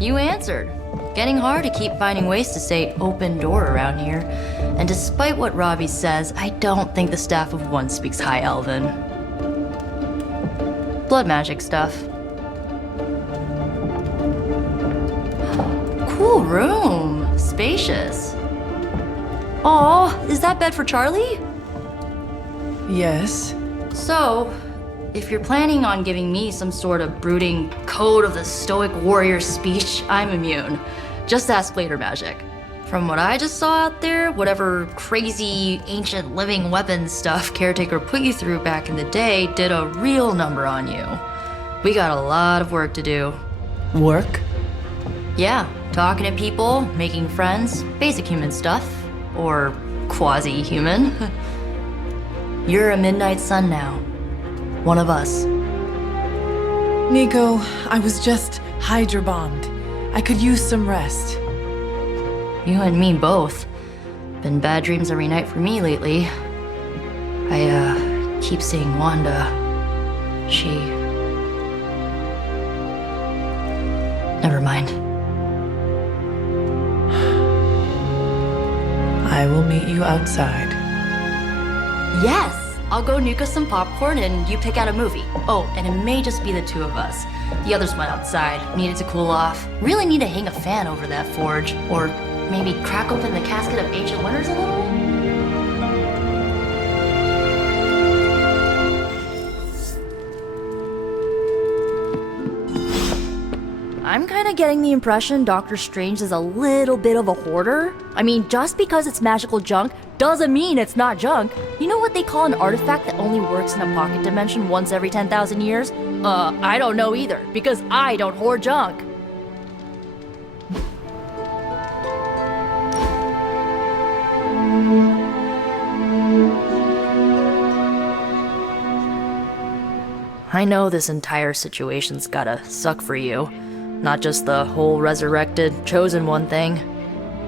You answered. Getting hard to keep finding ways to say open door around here. And despite what Robbie says, I don't think the staff of One speaks High Elven. Blood magic stuff. Cool room. Spacious. Aw, is that bed for Charlie? Yes. So, if you're planning on giving me some sort of brooding code of the stoic warrior speech, I'm immune. Just ask later, Magic. From what I just saw out there, whatever crazy ancient living weapons stuff Caretaker put you through back in the day did a real number on you. We got a lot of work to do. Work? Yeah, talking to people, making friends, basic human stuff. Or quasi-human. You're a Midnight Sun now. One of us. Nico, I was just Hydra bombed. I could use some rest. You and me both. Been bad dreams every night for me lately. I keep seeing Wanda. She... Never mind. I will meet you outside. Yes! I'll go nuke us some popcorn and you pick out a movie. Oh, and it may just be the two of us. The others went outside, needed to cool off. Really need to hang a fan over that forge. Or maybe crack open the casket of ancient wonders a little? I'm kinda getting the impression Doctor Strange is a little bit of a hoarder. I mean, just because it's magical junk doesn't mean it's not junk. You know what they call an artifact that only works in a pocket dimension once every 10,000 years? I don't know either, because I don't hoard junk. I know this entire situation's gotta suck for you. Not just the whole resurrected, chosen one thing.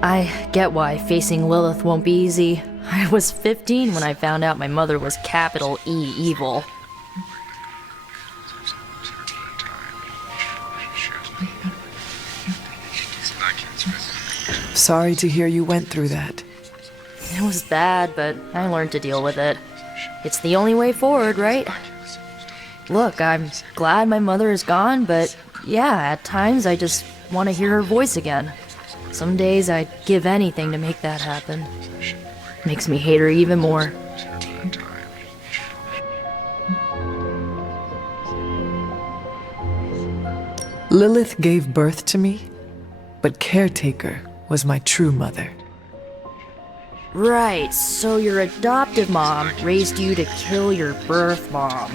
I get why facing Lilith won't be easy. I was 15 when I found out my mother was capital E evil. Sorry to hear you went through that. It was bad, but I learned to deal with it. It's the only way forward, right? Look, I'm glad my mother is gone, but yeah, at times I just want to hear her voice again. Some days I'd give anything to make that happen. Makes me hate her even more. Lilith gave birth to me, but Caretaker was my true mother. Right, so your adoptive mom raised you to kill your birth mom.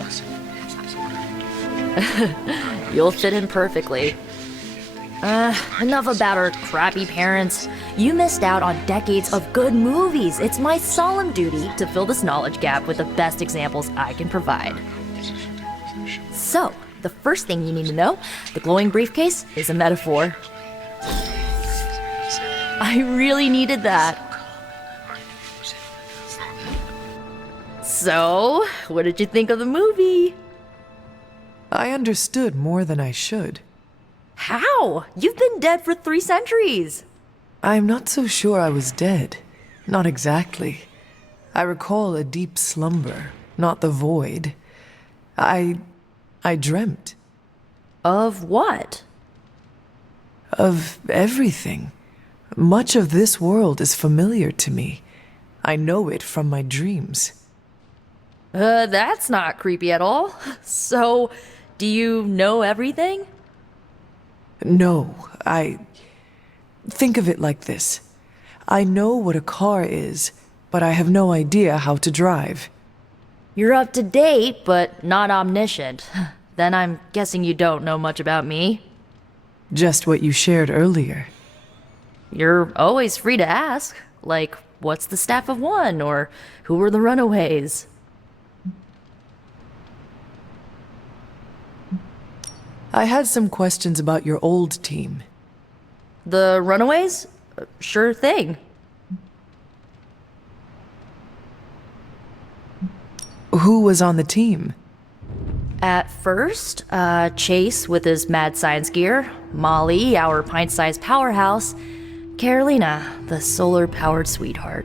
You'll fit in perfectly. Enough about our crappy parents. You missed out on decades of good movies. It's my solemn duty to fill this knowledge gap with the best examples I can provide. So, the first thing you need to know, the glowing briefcase is a metaphor. I really needed that. So, what did you think of the movie? I understood more than I should. How? You've been dead for 3 centuries. I'm not so sure I was dead. Not exactly. I recall a deep slumber, not the void. I dreamt. Of what? Of everything. Much of this world is familiar to me. I know it from my dreams. That's not creepy at all. So, do you know everything? No, think of it like this. I know what a car is, but I have no idea how to drive. You're up to date, but not omniscient. Then I'm guessing you don't know much about me. Just what you shared earlier. You're always free to ask. Like, what's the staff of one? Or who were the runaways? I had some questions about your old team. The runaways? Sure thing. Who was on the team? At first, Chase with his mad science gear, Molly, our pint-sized powerhouse, Carolina, the solar-powered sweetheart.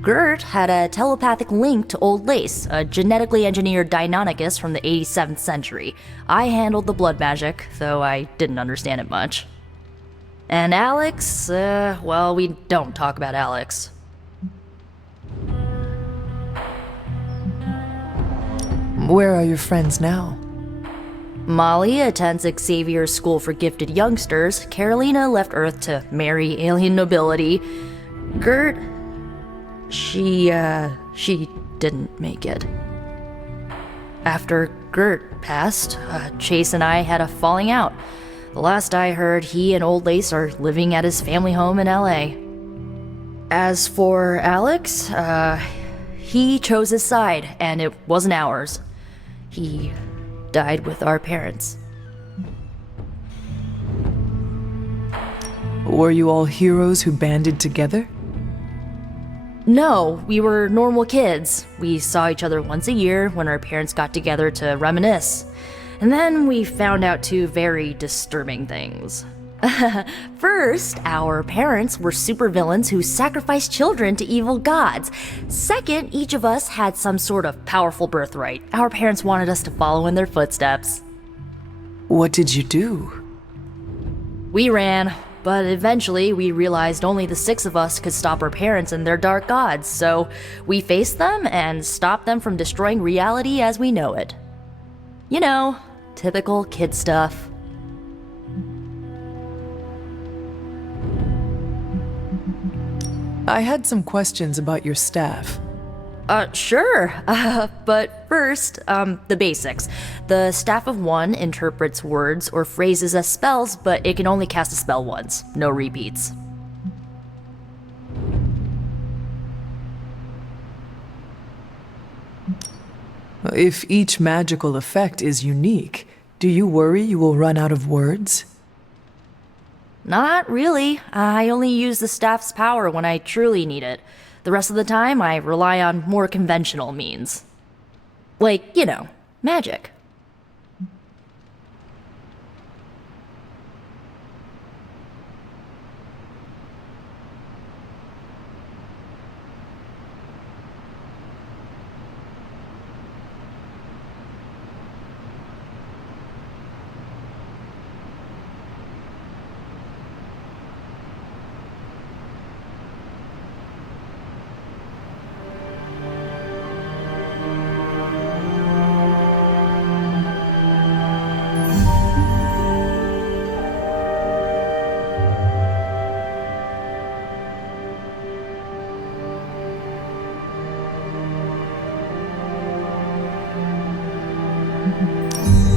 Gert had a telepathic link to Old Lace, a genetically engineered Deinonychus from the 87th century. I handled the blood magic, though I didn't understand it much. And Alex, well, we don't talk about Alex. Where are your friends now? Molly attends Xavier's School for Gifted Youngsters. Carolina left Earth to marry alien nobility. Gert, she didn't make it. After Gert passed, Chase and I had a falling out. The last I heard, he and Old Lace are living at his family home in LA. As for Alex, he chose his side, and it wasn't ours. He died with our parents. Were you all heroes who banded together? No, we were normal kids. We saw each other once a year when our parents got together to reminisce. And then we found out two very disturbing things. First, our parents were supervillains who sacrificed children to evil gods. Second, each of us had some sort of powerful birthright. Our parents wanted us to follow in their footsteps. What did you do? We ran, but eventually we realized only the 6 of us could stop our parents and their dark gods, so we faced them and stopped them from destroying reality as we know it. You know, typical kid stuff. I had some questions about your staff. Sure. But first, the basics. The Staff of One interprets words or phrases as spells, but it can only cast a spell once. No repeats. If each magical effect is unique, do you worry you will run out of words? Not really. I only use the staff's power when I truly need it. The rest of the time, I rely on more conventional means. Like, you know, magic.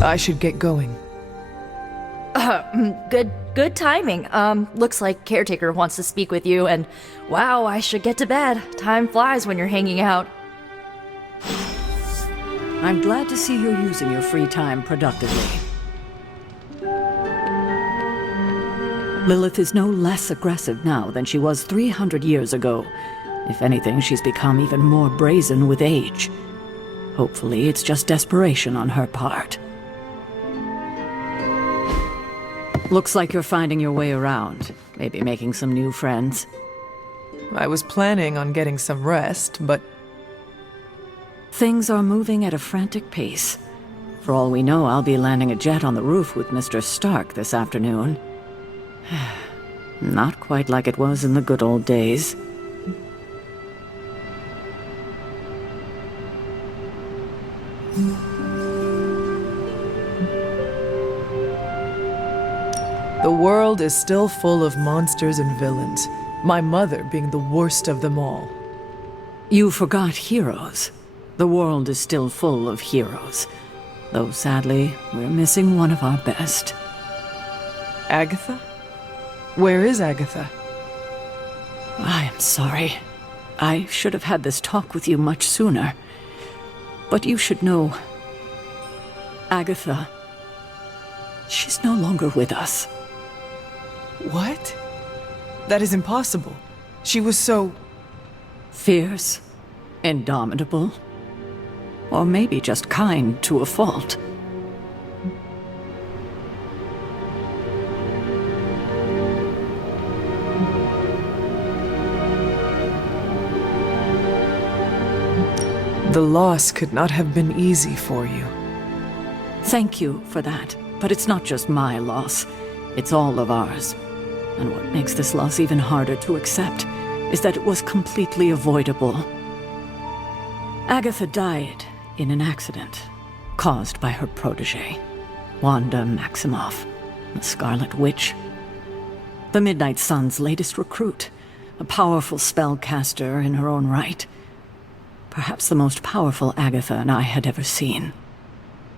I should get going. Good timing. Looks like Caretaker wants to speak with you, and wow, I should get to bed. Time flies when you're hanging out. I'm glad to see you're using your free time productively. Lilith is no less aggressive now than she was 300 years ago. If anything, she's become even more brazen with age. Hopefully, it's just desperation on her part. Looks like you're finding your way around. Maybe making some new friends. I was planning on getting some rest, but... Things are moving at a frantic pace. For all we know, I'll be landing a jet on the roof with Mr. Stark this afternoon. Not quite like it was in the good old days. The world is still full of monsters and villains, my mother being the worst of them all. You forgot heroes. The world is still full of heroes. Though sadly, we're missing one of our best. Agatha? Where is Agatha? I am sorry. I should have had this talk with you much sooner. But you should know... Agatha... She's no longer with us. What? That is impossible. She was so... fierce, indomitable, or maybe just kind to a fault. The loss could not have been easy for you. Thank you for that, but it's not just my loss. It's all of ours. And what makes this loss even harder to accept is that it was completely avoidable. Agatha died in an accident caused by her protege, Wanda Maximoff, the Scarlet Witch. The Midnight Sun's latest recruit, a powerful spellcaster in her own right. Perhaps the most powerful Agatha and I had ever seen.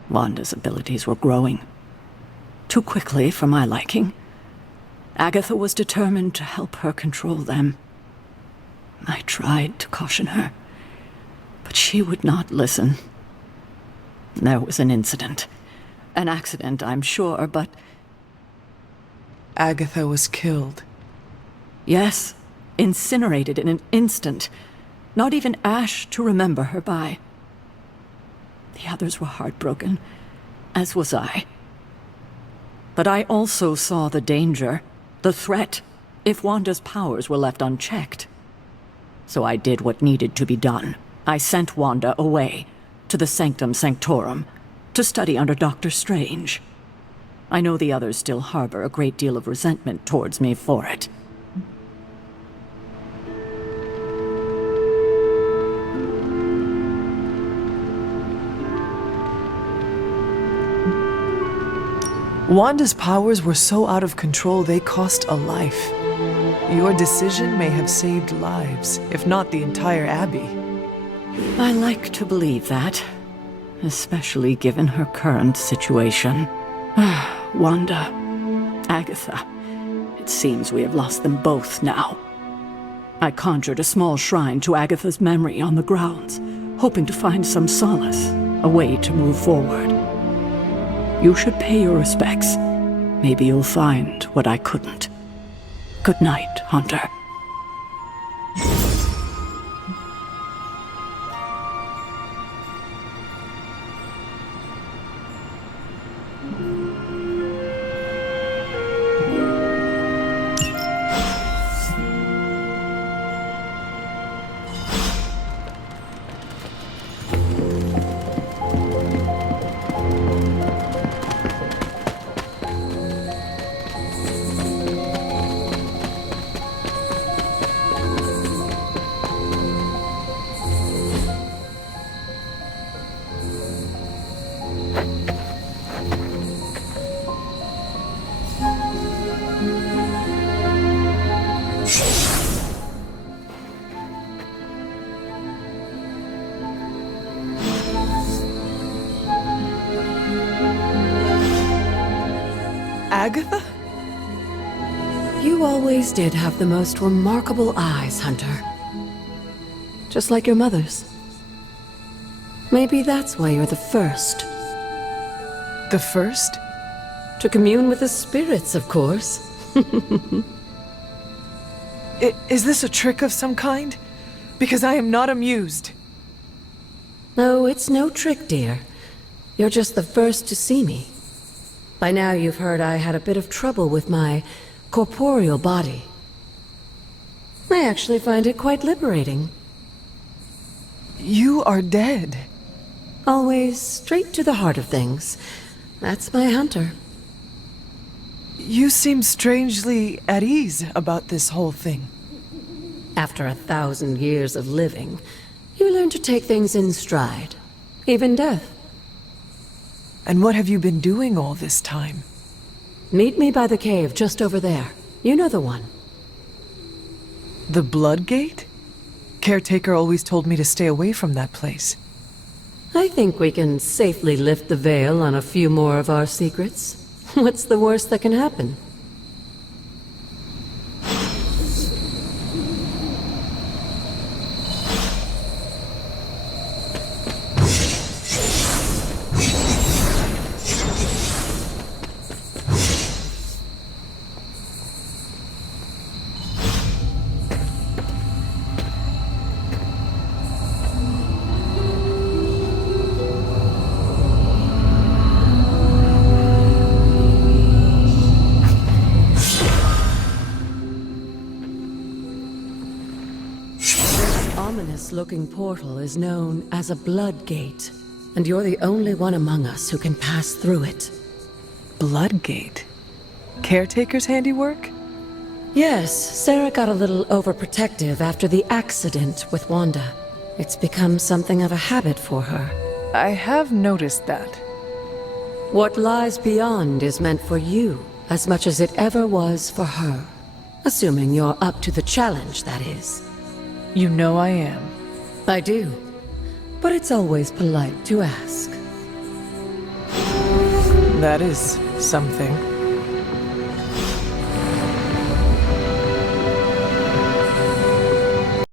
Wanda's abilities were growing. Too quickly for my liking. Agatha was determined to help her control them. I tried to caution her, but she would not listen. There was an incident. An accident, I'm sure, but... Agatha was killed. Yes, incinerated in an instant. Not even ash to remember her by. The others were heartbroken, as was I. But I also saw the danger, the threat, if Wanda's powers were left unchecked. So I did what needed to be done. I sent Wanda away, to the Sanctum Sanctorum, to study under Doctor Strange. I know the others still harbor a great deal of resentment towards me for it. Wanda's powers were so out of control they cost a life. Your decision may have saved lives, if not the entire Abbey. I like to believe that, especially given her current situation. Wanda, Agatha, it seems we have lost them both now. I conjured a small shrine to Agatha's memory on the grounds, hoping to find some solace, a way to move forward. You should pay your respects. Maybe you'll find what I couldn't. Good night, Hunter. Agatha? You always did have the most remarkable eyes, Hunter. Just like your mother's. Maybe that's why you're the first. The first? To commune with the spirits, of course. Is this a trick of some kind? Because I am not amused. No, it's no trick, dear. You're just the first to see me. By now you've heard I had a bit of trouble with my corporeal body. I actually find it quite liberating. You are dead. Always straight to the heart of things. That's my Hunter. You seem strangely at ease about this whole thing. After 1,000 years of living, you learn to take things in stride. Even death. And what have you been doing all this time? Meet me by the cave just over there. You know the one. The Blood Gate? Caretaker always told me to stay away from that place. I think we can safely lift the veil on a few more of our secrets. What's the worst that can happen? Ominous-looking portal is known as a Blood Gate, and you're the only one among us who can pass through it. Blood Gate? Caretaker's handiwork? Yes, Sarah got a little overprotective after the accident with Wanda. It's become something of a habit for her. I have noticed that. What lies beyond is meant for you as much as it ever was for her. Assuming you're up to the challenge, that is. You know I am. I do. But it's always polite to ask. That is something.